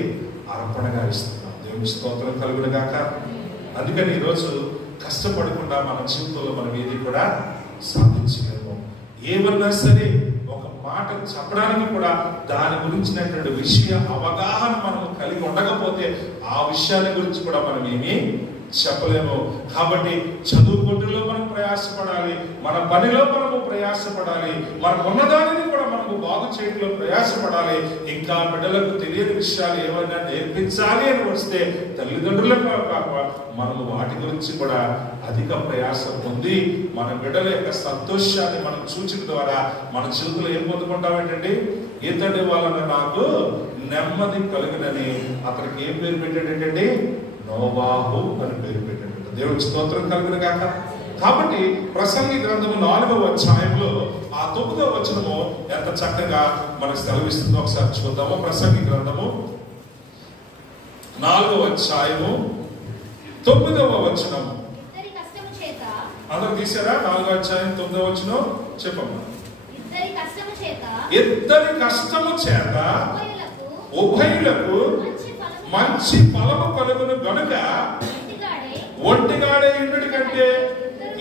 అర్పణగా ఇస్తున్నావు. దేవుని స్తోత్రం కలుగును గాక. అందుకని ఈరోజు కష్టపడకుండా మన జీవితంలో మనం ఏది కూడా సాధించలేము. ఏమన్నా సరే ఒక మాట చెప్పడానికి కూడా దాని గురించినటువంటి విషయ అవగాహన మనము కలిగి ఉండకపోతే ఆ విషయాల గురించి కూడా మనం ఏమీ చెప్పలేము. కాబట్టి చదువుకుంటులో మనం ప్రయాసపడాలి, మన పనిలో మనము ప్రయాసపడాలి, మనకు ఉన్నదానిని కూడా మనము బాగు చేయడంలో ప్రయాసపడాలి. ఇంకా బిడ్డలకు తెలియని విషయాలు ఏమైనా నేర్పించాలి అని వస్తే తల్లిదండ్రులకు మనము వాటి గురించి కూడా అధిక ప్రయాస పొంది మన బిడ్డల యొక్క సంతోషాన్ని మనం సూచన ద్వారా మన జీవితంలో ఏం పొందుకుంటామేంటండి, ఇతడి వలన నాకు నెమ్మది కలుగునని అతనికి ఏం పేరు పెట్టాడంటే నోవాహు అని పేరు పెట్టాడు. దేవుడి స్తోత్రం కలుగును గాక. కాబట్టి ప్రసంగి గ్రంథము 4వ అధ్యాయంలో ఆ 9వ వచనము ఎంత చక్కగా మనకు సెలవిస్తుందో ఒకసారి చూద్దాము. ప్రసంగి గ్రంథము 4వ అధ్యాయము 9వ వచనము. అందరూ తీసారా? 4వ అధ్యాయం 9వ వచనం చెప్పమ్మా. ఇద్దరి కష్టము చేత ఉభయులకు మంచి ఫలము కలుగును గనుక ఒంటిగాడే ఉండుట కంటే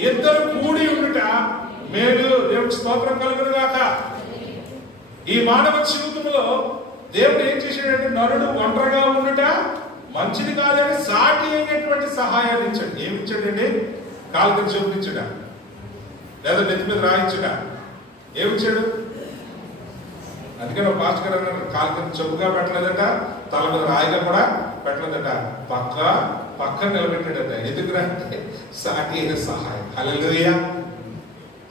ఇద్దరు కూడి ఉండుట మేలు. దేవుడి స్తోత్రం కలుగును గాక. ఈ మానవ జీవితంలో దేవుడు ఏం చేశాడంటే నరుడు ఒంటరిగా ఉండుట మంచిది కాదని సాటి అయినటువంటి సహాయాన్ని ఇచ్చాడు. ఏమి ఇచ్చాడండి? కాలు కింద చూపించుట, లేదా నెత్తి మీద రాయించుట. ఏమిచ్చాడు? అందుకని ఒక పాస్టర్ గారు అన్నారు, కాలు కింద చెప్పుగా పెట్టలేదట, తల మీద రాయిగా కూడా పెట్టలేదట, పక్కన నిలబెట్టాడట. ఎందుకంటే సాటి అయిన సహాయం. హల్లెలూయా.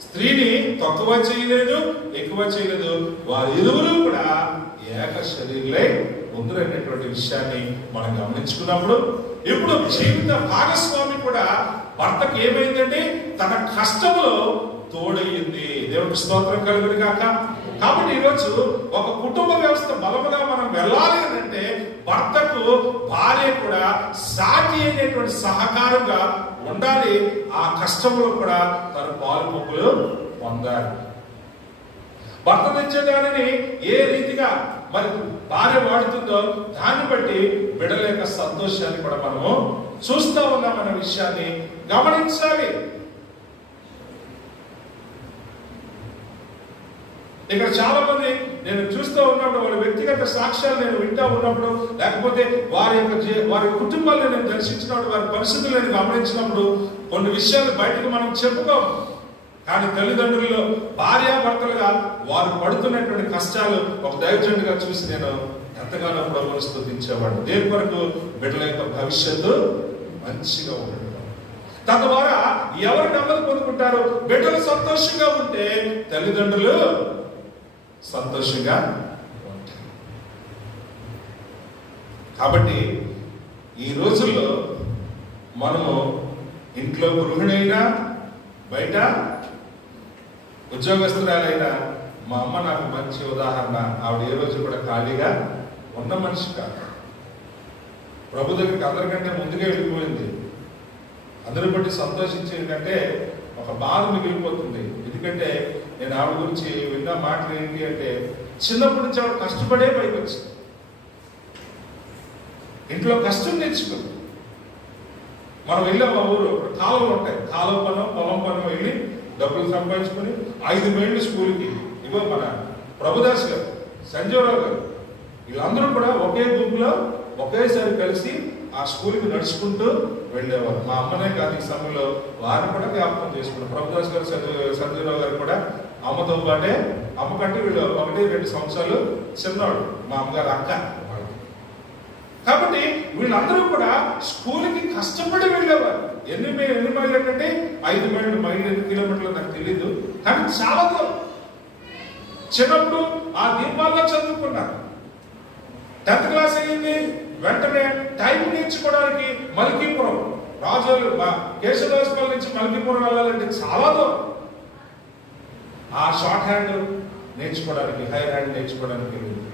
స్త్రీని తక్కువ చేయలేదు, ఎక్కువ చేయలేదు, వారి ఇరువురు కూడా ఏక శరీరులై ఉందరనేటువంటి విషయాన్ని మనం గమనించుకున్నప్పుడు ఇప్పుడు జీవిత భాగస్వామి కూడా భర్తకు ఏమైందంటే తన కష్టములో తోడయ్యింది. దేవుడికి స్తోత్రం కలుగును గాక. కాబట్టి ఈరోజు ఒక కుటుంబ వ్యవస్థ బలముగా మనం వెళ్ళాలి అంటే భర్తకు భార్య కూడా సాటి అయినటువంటి సహకారంగా ఉండాలి. ఆ కష్టంలో కూడా తన పాలు మొక్కులు పొందాలి. భర్త తెచ్చేదానిని ఏ రీతిగా మరి భార్య వాడుతుందో దాన్ని బట్టి బిడ్డల యొక్క సంతోషాన్ని కూడా మనము చూస్తూ ఉన్నామన్న విషయాన్ని గమనించాలి. ఇక్కడ చాలా మంది నేను చూస్తూ ఉన్నప్పుడు వాళ్ళ వ్యక్తిగత సాక్ష్యాలు నేను వింటూ ఉన్నప్పుడు, లేకపోతే వారి కుటుంబాలను నేను దర్శించినప్పుడు, వారి పరిస్థితులు నేను గమనించినప్పుడు కొన్ని విషయాలు బయటకు మనం చెప్పుకోము. కానీ తల్లిదండ్రుల్లో భార్యాభర్తలుగా వారు పడుతున్నటువంటి కష్టాలు ఒక దైవజనుడిగా చూసి నేను ఎంతగానో ప్రభువును స్తుతించేవాడు. దేని కొరకు? బిడ్డల యొక్క భవిష్యత్తు మంచిగా ఉండడం. తద్వారా ఎవరు నెమ్మది పొందుకుంటారు? బిడ్డలు సంతోషంగా ఉంటే తల్లిదండ్రులు సంతోషంగా ఉంటారు. కాబట్టి ఈ రోజుల్లో మనము ఇంట్లో గృహిణైనా బయట ఉద్యోగస్తురాలైనా, మా అమ్మ నాకు మంచి ఉదాహరణ. ఆవిడ ఏ రోజు కూడా ఖాళీగా ఉన్న మనిషి కాదు. ప్రభు దగ్గరికి అందరికంటే ముందుగా వెళ్ళిపోయింది. అందరి బట్టి సంతోషించేది కంటే ఒక బాధ మిగిలిపోతుంది. ఎందుకంటే నేను ఆవిడ గురించి విన్న మాటలు ఏంటి అంటే, చిన్నప్పటి నుంచి ఆవిడ కష్టపడే పైకి వచ్చింది. ఇంట్లో కష్టం నేర్చుకుంది. మనం వెళ్ళాం మా ఊరు కాలువలు ఉంటాయి, కాలువ పనం పొలం పనం వెళ్ళి డబ్బులు సంపాదించుకొని 5 మైళ్ళు స్కూల్కి. ఇగో మన ప్రభుదాస్ గారు, సంజీవరావు గారు, వీళ్ళందరూ కూడా ఒకే గుంపులో ఒకేసారి కలిసి ఆ స్కూల్కి నడుచుకుంటూ వెళ్ళేవారు. మా అమ్మనే కాదు ఈ సమయంలో వారిని కూడా జ్ఞాపకం చేసుకున్నారు. ప్రభుదాస్ గారు, సంజీవరావు గారు కూడా అమ్మతో పాటే, అమ్మ కంటే వీళ్ళు 1-2 సంవత్సరాలు చిన్నవాడు, మా అమ్మగారు అక్క. కాబట్టి వీళ్ళందరూ కూడా స్కూల్కి కష్టపడి వెళ్ళేవారు. ఎన్ని మైళ్ళు అంటే 5 మైళ్ళు, మైళ్ళు 8 కిలోమీటర్లు నాకు తెలీదు, కానీ చాలా దూరం. చిన్నప్పుడు ఆ దీపాల్లో చదువుకున్నారు. 10th క్లాస్ అయ్యింది, వెంటనే టైం నేర్చుకోవడానికి మల్కీపురం, రాజోలు కేశవదాస్పల్లి నుంచి మల్కీపురం వెళ్ళాలంటే చాలా దూరం. ఆ షార్ట్ హ్యాండ్ నేర్చుకోవడానికి, హైర్ హ్యాండ్ నేర్చుకోవడానికి వెళ్ళింది.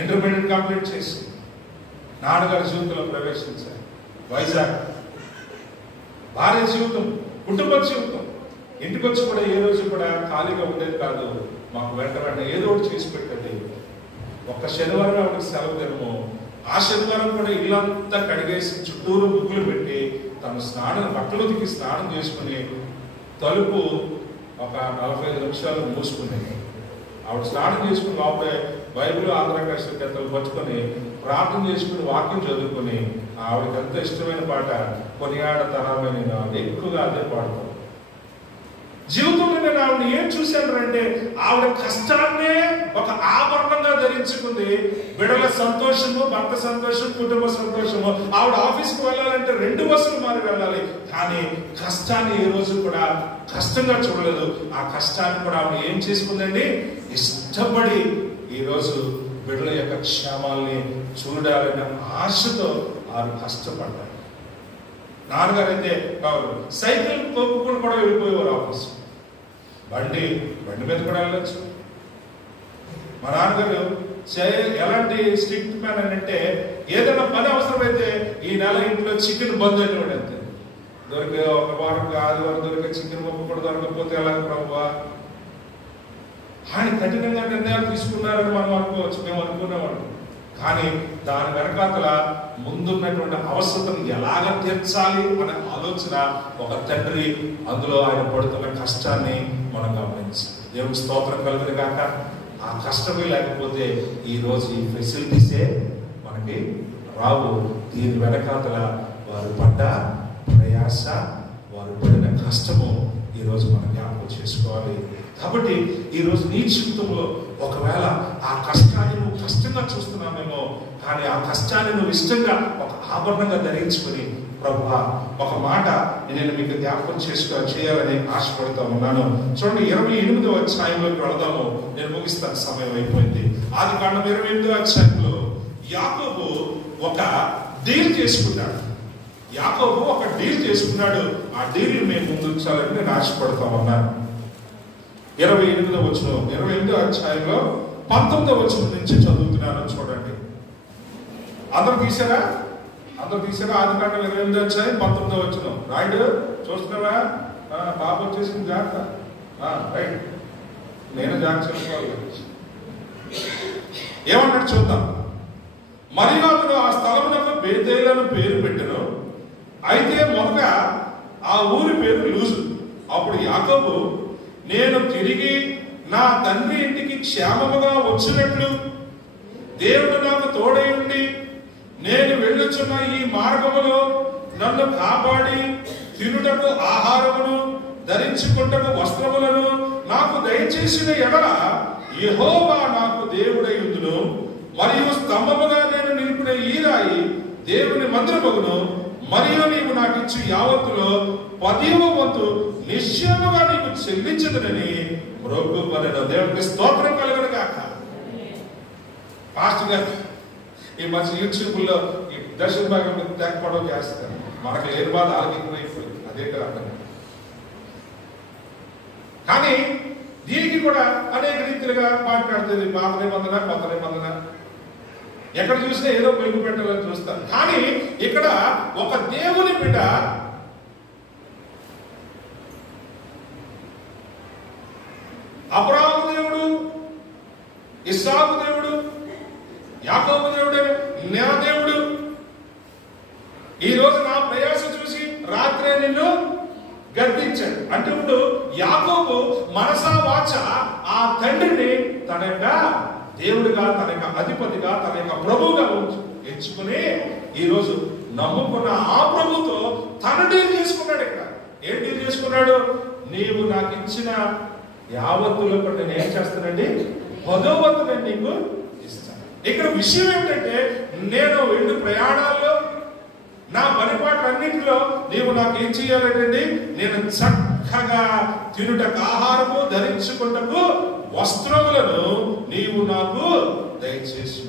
ఇంటర్మీడియట్ కంప్లీట్ చేసి నాన్నగారి జీవితంలో ప్రవేశించారు. వైజాగ్ భార్య జీవితం, కుటుంబ జీవితం. ఇంటికి వచ్చి కూడా ఏ రోజు కూడా ఖాళీగా ఉండేది కాదు. మాకు వెంట ఏదో ఒకటి చేసి పెట్టండి. ఒక్క శనివారం ఆవిడకి సెలవు దినము. ఆ శనివారం కూడా ఇల్లంతా కడిగేసి చుట్టూరు ముగ్గులు పెట్టి తను బట్టలు ఉతికి స్నానం చేసుకుని తలుపు ఒక 45 నిమిషాలు మూసుకునేది. ఆవిడ స్నానం చేసుకుని లోపలే బైబిల్ ఆంధ్రకాశలు పట్టుకొని ప్రార్థన చేసుకుని వాక్యం చదువుకుని ఆవిడకి ఎంత ఇష్టమైన పాట కొనియాడ తరమైన ఎక్కువగా అదే పాడతాం. జీవితంలో నేను ఆవిడ ఏం చూశాను అంటే ఆవిడ కష్టాన్నే ఒక ఆభరణంగా ధరించుకుంది. బిడ్డల సంతోషము, భర్త సంతోషం, కుటుంబ సంతోషము. ఆవిడ ఆఫీస్కి వెళ్ళాలంటే 2 బస్సులు మారి వెళ్ళాలి, కానీ కష్టాన్ని ఏ రోజు కూడా కష్టంగా చూడలేదు. ఆ కష్టాన్ని కూడా ఆవిడ ఏం చేసుకుందండి, ఇష్టపడి ఈరోజు బిడ్డల యొక్క క్షేమాల్ని చూడాలన్న ఆశతో ఆవిడ కష్టపడ్డారు. నాన్నగారు అయితే సైకిల్ తోపుకుని కూడా వెళ్ళిపోయేవారు ఆఫీస్. బండి మీద కూడా వెళ్ళొచ్చు. మా నాన్నగారు ఎలాంటి స్ట్రిక్ట్ మ్యాన్ అని అంటే ఏదైనా పని అవసరమైతే ఈ నెల ఇంట్లో చికెన్ బంద్ అనేవాడు. అంతే, దొరికే ఒక వారం ఆదివారం దొరికే చికెన్ ముక్క కూడా దొరకకపోతే ఎలా ప్రభువా. ఆయన కఠినంగా నిర్ణయాలు తీసుకున్నారని మనం అనుకోవచ్చు, మేము అనుకునేవాడు. కానీ దాని వెనకాతల ముందున్నటువంటి అవసరతను ఎలాగ తీర్చాలి అనే ఆలోచన ఒక తండ్రి, అందులో ఆయన పడుతున్న కష్టాన్ని మనం గమనించాలి. దేవునికి స్తోత్రం కలుగును గాక. ఆ కష్టమే లేకపోతే ఈరోజు ఈ ఫెసిలిటీసే మనకి రావు. దీని వెనకాతల వారు పడ్డ ప్రయాస, వారు పడిన కష్టము ఈరోజు మనం జ్ఞాపకం చేసుకోవాలి. కాబట్టి ఈరోజు నీ జీవితంలో ఒకవేళ ఆ కష్టాన్ని నువ్వు కష్టంగా చూస్తున్నామేమో, కానీ ఆ కష్టాన్ని నువ్వు ఇష్టంగా ఒక ఆభరణంగా ధరించుకుని ప్రభువా ఒక మాట నేను మీకు జ్ఞాపకం చేయాలని ఆశపడుతూ ఉన్నాను. చూడండి 28వ అధ్యాయంలోకి వెళదాము. నేను ముగిస్తాను, సమయం అయిపోయింది. ఆదికాండం 28వ అధ్యాయంలో యాకోబు ఒక డీల్ చేసుకున్నాడు. ఆ డీల్ మేము ముందు ఉంచాలని నేను ఆశపడుతూ ఉన్నాను. 28వ వచనం, 28వ అధ్యాయంలో 19వ వచనం నుంచి చదువుతున్నాను. చూడండి, అందరూ తీసారా? ఆదికాండం 28వ అధ్యాయం 19వ వచనం. రాయుడు చూస్తున్నావా? బాబు వచ్చేసింది, జాగ్రత్త. రైట్, నేను జాగ్రత్త చేసుకోవాలి. ఏమన్నాడు చూద్దాం. మరియు అతడు ఆ స్థలమునకు బేతేలను పేరు పెట్టెను. అయితే మొదట ఆ ఊరి పేరు లూజు. అప్పుడు యాకోబు, నేను తిరిగి నా తండ్రి ఇంటికి క్షేమముగా వచ్చినట్లు దేవుడు నాకు తోడై ఉండి నేను వెళ్ళుచున్న ఈ మార్గములో నన్ను కాపాడి తినుటకు ఆహారమును, ధరించుకుంటకు వస్త్రములను నాకు దయచేసిన ఎడల యెహోవా నాకు దేవుడై ఉండును. మరియు స్తంభముగా నేను నిలిపిన ఈ రాయి దేవుని మందిరమగును. మరియు నీవు నాకు ఇచ్చి యావత్తులో 10వ వంతు నిశ్చయముగా నీకు చెల్లించదనని మొక్కుకొనెను. దేవునికి స్తోత్రం కలుగును గాక. పాస్టర్ గారు ఈ మధ్య యూట్యూబ్లో ఈ దర్శన భాగంలో తెగపడం చేస్తారు. మనకు లేని బాధ ఆలోకించిపోయింది, అదే కదా. కానీ దీనికి కూడా అనేక రీతిలుగా మాట్లాడుతుంది. పాత నిబంధన, కొత్త నిబంధన, ఎక్కడ చూసినా ఏదో వెలుగు పెట్టాలని చూస్తారు. కానీ ఇక్కడ ఒక దేవుని బిడ్డ అబ్రాహాము దేవుడు, ఇస్సాకు దేవుడు, యాకోబు దేవుడు, నా దేవుడు ఈ రోజు నా ప్రయాస నిన్ను గద్దించాడు. అంటే ఇప్పుడు యాకోబు మనసా వాచ ఆ తండ్రిని తన యొక్క దేవుడిగా, తన యొక్క అధిపతిగా, తన యొక్క ప్రభువుగా ఎంచుకుని ఈరోజు నమ్ముకున్న ఆ ప్రభుతో తన డీల్ చేసుకున్నాడు. ఇక్కడ ఏం డీల్ చేసుకున్నాడు? నీవు నాకు ఇచ్చిన యావత్తులో కూడా నేను ఏం చేస్తానండి, 10వ వంతు నేను నీకు ఇస్తాను. ఇక్కడ విషయం ఏమిటంటే, నేను 2 ప్రయాణాల్లో నా పరిపాట్లన్నింటిలో నీవు నాకు ఏం చేయాలండి, నేను చక్కగా తినుటకు ఆహారము, ధరించుకుంటకు వస్త్రములను నీవు నాకు దయచేసి.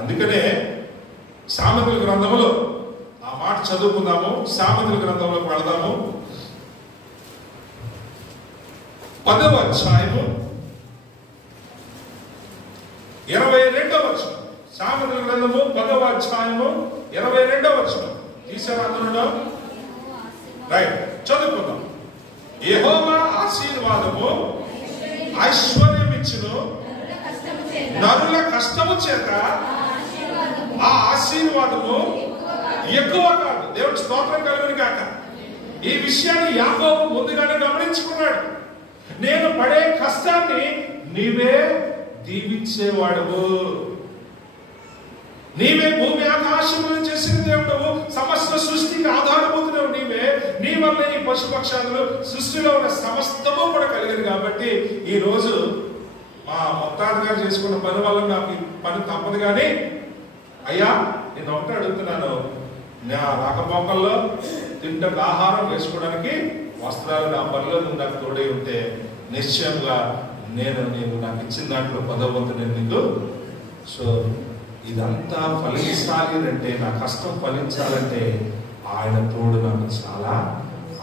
అందుకనే సామెతల గ్రంథములో ఆ మాట చదువుకుందాము. సామెతల గ్రంథంలోకి వెళదాము. 10వ అధ్యాయము 22వ వచనం. సామెతల గ్రంథము 10వ అధ్యాయము 22వ వచనం. తీసారా అందులో? రైట్, చదువుకుందాం. యెహోవా ఆశీర్వాదము ఐశ్వర్యం ఇచ్చును, నరుల కష్టము చేత ఆ ఆశీర్వాదము ఎక్కువ కాదు. దేవుడి స్తోత్రం కలుగును గాక. ఈ విషయాన్ని యాకోబు ముందుగానే గమనించుకున్నాడు. నేను పడే కష్టాన్ని నీవే దీవించేవాడువు, నీవే భూమి ఆకాశములను చేసిన దేవుడవు, సమస్త సృష్టికి ఆధారభూతుడవు నీవే. నీ వల్ల ఈ పశుపక్షాదులు సృష్టిలో ఉన్న సమస్తము కూడా కలిగింది. కాబట్టి ఈ రోజు మా ముత్తాత గారు చేసుకున్న పని వల్ల నాకు ఈ పని తప్పదు. కానీ అయ్యా, నేను ఒకటే అడుగుతున్నాను, నా రాకపోకల్లో తింటకు ఆహారం వేసుకోవడానికి వస్త్రాలు నా పనిలో నువ్వు నాకు తోడై ఉంటే నిశ్చయంగా నీవు నాకు ఇచ్చిన దాంట్లో 10వ వంతు నేను నీకు. సో ఇదంతా ఫలించాలి అంటే, నా కష్టం ఫలించాలంటే ఆయన తోడు నాకు చాలా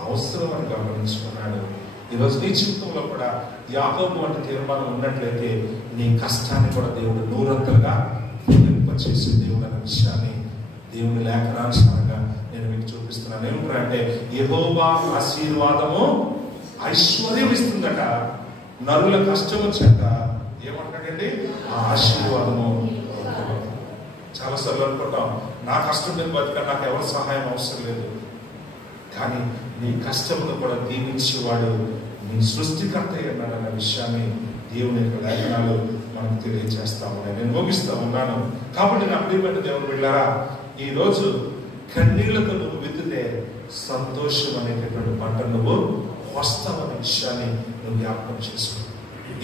అవసరం అని గమనించుకున్నాడు. ఈరోజు నీ జీవితంలో కూడా యాకోబు వంటి తీర్మానం ఉన్నట్లయితే నీ కష్టాన్ని కూడా దేవుడు నూరంతలుగా ఫలింపచేసే దేవుడు అనే విషయాన్ని దేవుని లేఖనానుసారంగా నేను మీకు చూపిస్తున్నాను. ఏమంటే, యెహోవా ఆశీర్వాదము ఐశ్వర్యం ఇస్తుందట, నరుల కష్టము చేత ఏమంటాడండి, ఆ ఆశీర్వాదము. చాలాసార్లు అనుకుంటాం, నా కష్టం మీద బతిక, నాకు ఎవరి సహాయం అవసరం లేదు. కానీ నీ కష్టమును కూడా దీవించేవాడు నీ సృష్టికర్త అన్నాడన్న విషయాన్ని దేవుని యొక్క లేఖనాలు మనకు తెలియజేస్తాము. నేను ముగిస్తా ఉన్నాను. కాబట్టి నా ప్రియమైన దేవుని బిడ్డలారా, ఈ రోజు కన్నీళ్లతో నువ్వు విత్తితే సంతోషం అనేటటువంటి పంట నువ్వు వస్తావనే విషయాన్ని నువ్వు జ్ఞాపకం చేసుకో.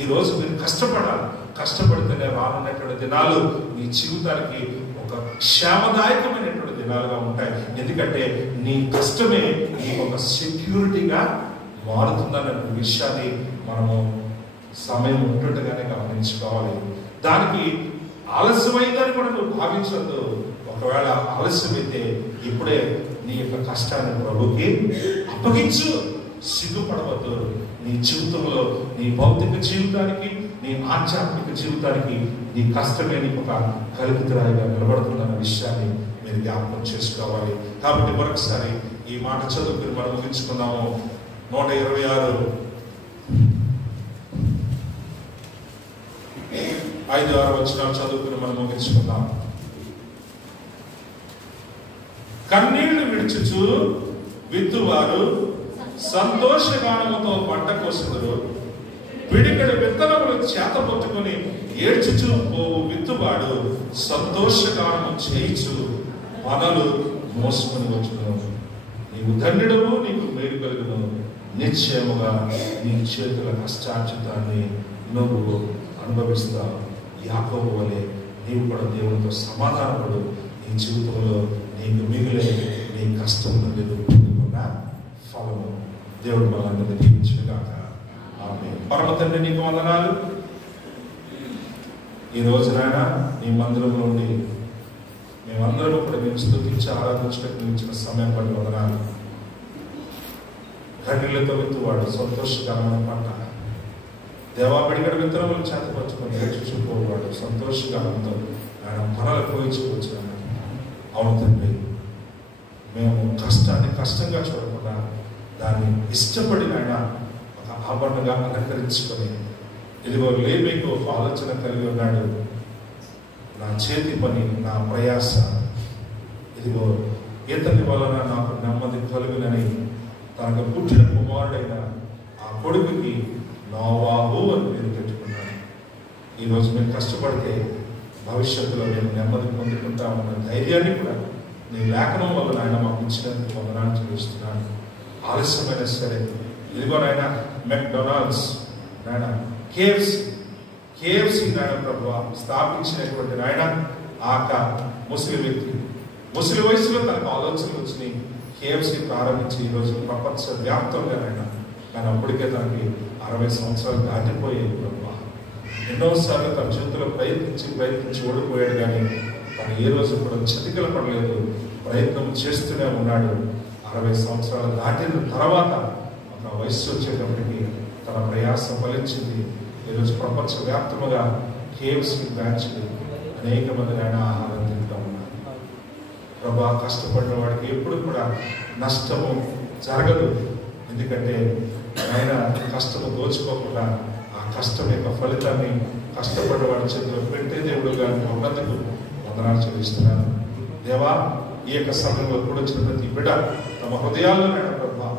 ఈ రోజు మీరు కష్టపడాలి. కష్టపడితేనే రానున్నటువంటి దినాలు మీ జీవితానికి ఒక క్షేమదాయకమైనటువంటి దినాలుగా ఉంటాయి. ఎందుకంటే నీ కష్టమే నీకు ఒక సెక్యూరిటీగా మారుతుందన్న విషయాన్ని మనము సమయం ఉంటుండగానే గమనించుకోవాలి. దానికి ఆలస్యమైందని కూడా నువ్వు భావించవద్దు. ఒకవేళ ఆలస్యమైతే ఇప్పుడే నీ యొక్క కష్టాన్ని ప్రభుకి అప్పగించు. సిగ్గుపడవద్దు. నీ జీవితంలో, నీ భౌతిక జీవితానికి, నీ ఆధ్యాత్మిక జీవితానికి నీ కష్టమే నీకు ఒక కలుపుతురాయిగా నిలబడుతుందన్న విషయాన్ని మీరు జ్ఞాపకం చేసుకోవాలి. కాబట్టి మరొకసారి ఈ మాట చదువుకుని మనం ముగించుకున్నాము. 126 5-6 వచనాలు చదువుకుని మనం ముగించుకుందాం. కన్నీళ్లు విడిచుచు విత్తువారు సంతోషగానముతో పంట కోసుదురు, పిడికెడు విత్తనములు చేత పట్టుకుని ఏడ్చుచు పోవు విత్తువాడు సంతోషగానము చేయిచు పనులు మోసుకుని వచ్చును. నీవు ధన్యుడవు, నీకు మేలు కలుగును. నిశ్చయముగా నీ చేతుల కష్టార్జితాన్ని నువ్వు అనుభవిస్తావు. యాకోబు వలె నీవు కూడా దేవునితో సమాధానపడు. నీ జీవితంలో నీకు మిగిలే నీ కష్టం నుండి పొందుకున్న ఫలము దేవుడు మనందరినీ దీవించుగాక. ఆమేన్. పరమ తండ్రి, నీకు వందనాలు. ఈ రోజునైనా నీ మందిరం నుండి మేమందరం కూడా మేము స్తుతించి ఆరాధించడానికి ఇచ్చిన సమయం పడి వందనాలు. కన్నీళ్లతో విత్తువాడు సంతోషకరమైన పంట, దేవాబడిగడ విత్తనములు చేతపరచుకొని చూసిపోవాడు సంతోషగానంతో ఆయన పనులు పోయించుకోవచ్చు. అవును తండ్రి, మేము కష్టాన్ని కష్టంగా చూడకుండా దాన్ని ఇష్టపడి ఆయన ఒక ఆభరణగా అలంకరించుకొని, ఇదిగో లేబేకు ఒక ఆలోచన కలిగి ఉన్నాడు. నా చేతి పని, నా ప్రయాస, ఇదిగో ఇతని వలన నాకు నెమ్మది కలుగునని తనకు పుట్టిన కుమారుడైన ఆ కొడుకుకి నోవాహు అని పేరు పెట్టుకున్నాడు. ఈరోజు మేము కష్టపడితే భవిష్యత్తులో మేము నెమ్మది పొందుకుంటామన్న ధైర్యాన్ని కూడా నీ లేఖనం వల్ల నాయన మాకు ఇచ్చినందుకు వందనాలు చెల్లిస్తున్నాను. ఆలస్యమైన సరే ఇదిగో నాయన మెక్డొనాల్డ్స్ నాయన కేఎఫ్సి నాయన ప్రభు స్థాపించినటువంటి నాయన ఆక ముస్లిం వ్యక్తి ముస్లిం వయసులో తనకు ఆలోచనలు వచ్చినాయి. కేఎఫ్సి ప్రారంభించి ఈరోజు ప్రపంచ వ్యాప్తంగా నాయన కానీ అప్పటికే తనకి 60 సంవత్సరాలు దాటిపోయాయి ప్రభు. ఎన్నోసార్లు తన జీవితంలో ప్రయత్నించి ఓడిపోయాడు, కానీ తను ఏ రోజు కూడా చతికిల పడలేదు, ప్రయత్నం చేస్తూనే ఉన్నాడు. 60 సంవత్సరాలు దాటిన తర్వాత ఒక వయస్సు వచ్చేటప్పటికి తన ప్రయాసం ఫలించింది. ఈరోజు ప్రపంచ వ్యాప్తముగా కేఎఫ్సి బ్రాంచ్లు అనేక మంది ఆయన ఆహారం తింటూ ఉన్నారు. ప్రభా, కష్టపడిన వాడికి ఎప్పుడు కూడా నష్టము జరగదు. ఎందుకంటే ఆయన కష్టము దోచుకోకుండా ఆ కష్టం యొక్క ఫలితాన్ని కష్టపడిన వాడి చేతిలో పెట్టే దేవుడు గారిని ఉన్నందుకు వందనాలు చెల్లిస్తున్నాను. దేవా, ఈ యొక్క సమయంలో కూడా వచ్చిన ప్రతి బిడ్డ తమ హృదయాల్లో నాయన ప్రభా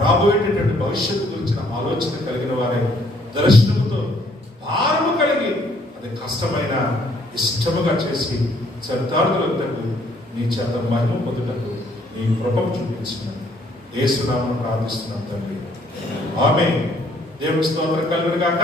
రాబోయేటటువంటి భవిష్యత్తు గురించిన ఆలోచన కలిగిన వారే దర్శనముతో భారము కలిగి అది కష్టమైన ఇష్టముగా చేసి చరితార్థులకు నీ చేత మహిమ పొందుటకు నీ కృపను చూపించినాను. యేసు నామమున ప్రార్థిస్తున్నాను తండ్రి, ఆమేన్. దేవుని స్తోత్రం కలుగును గాక.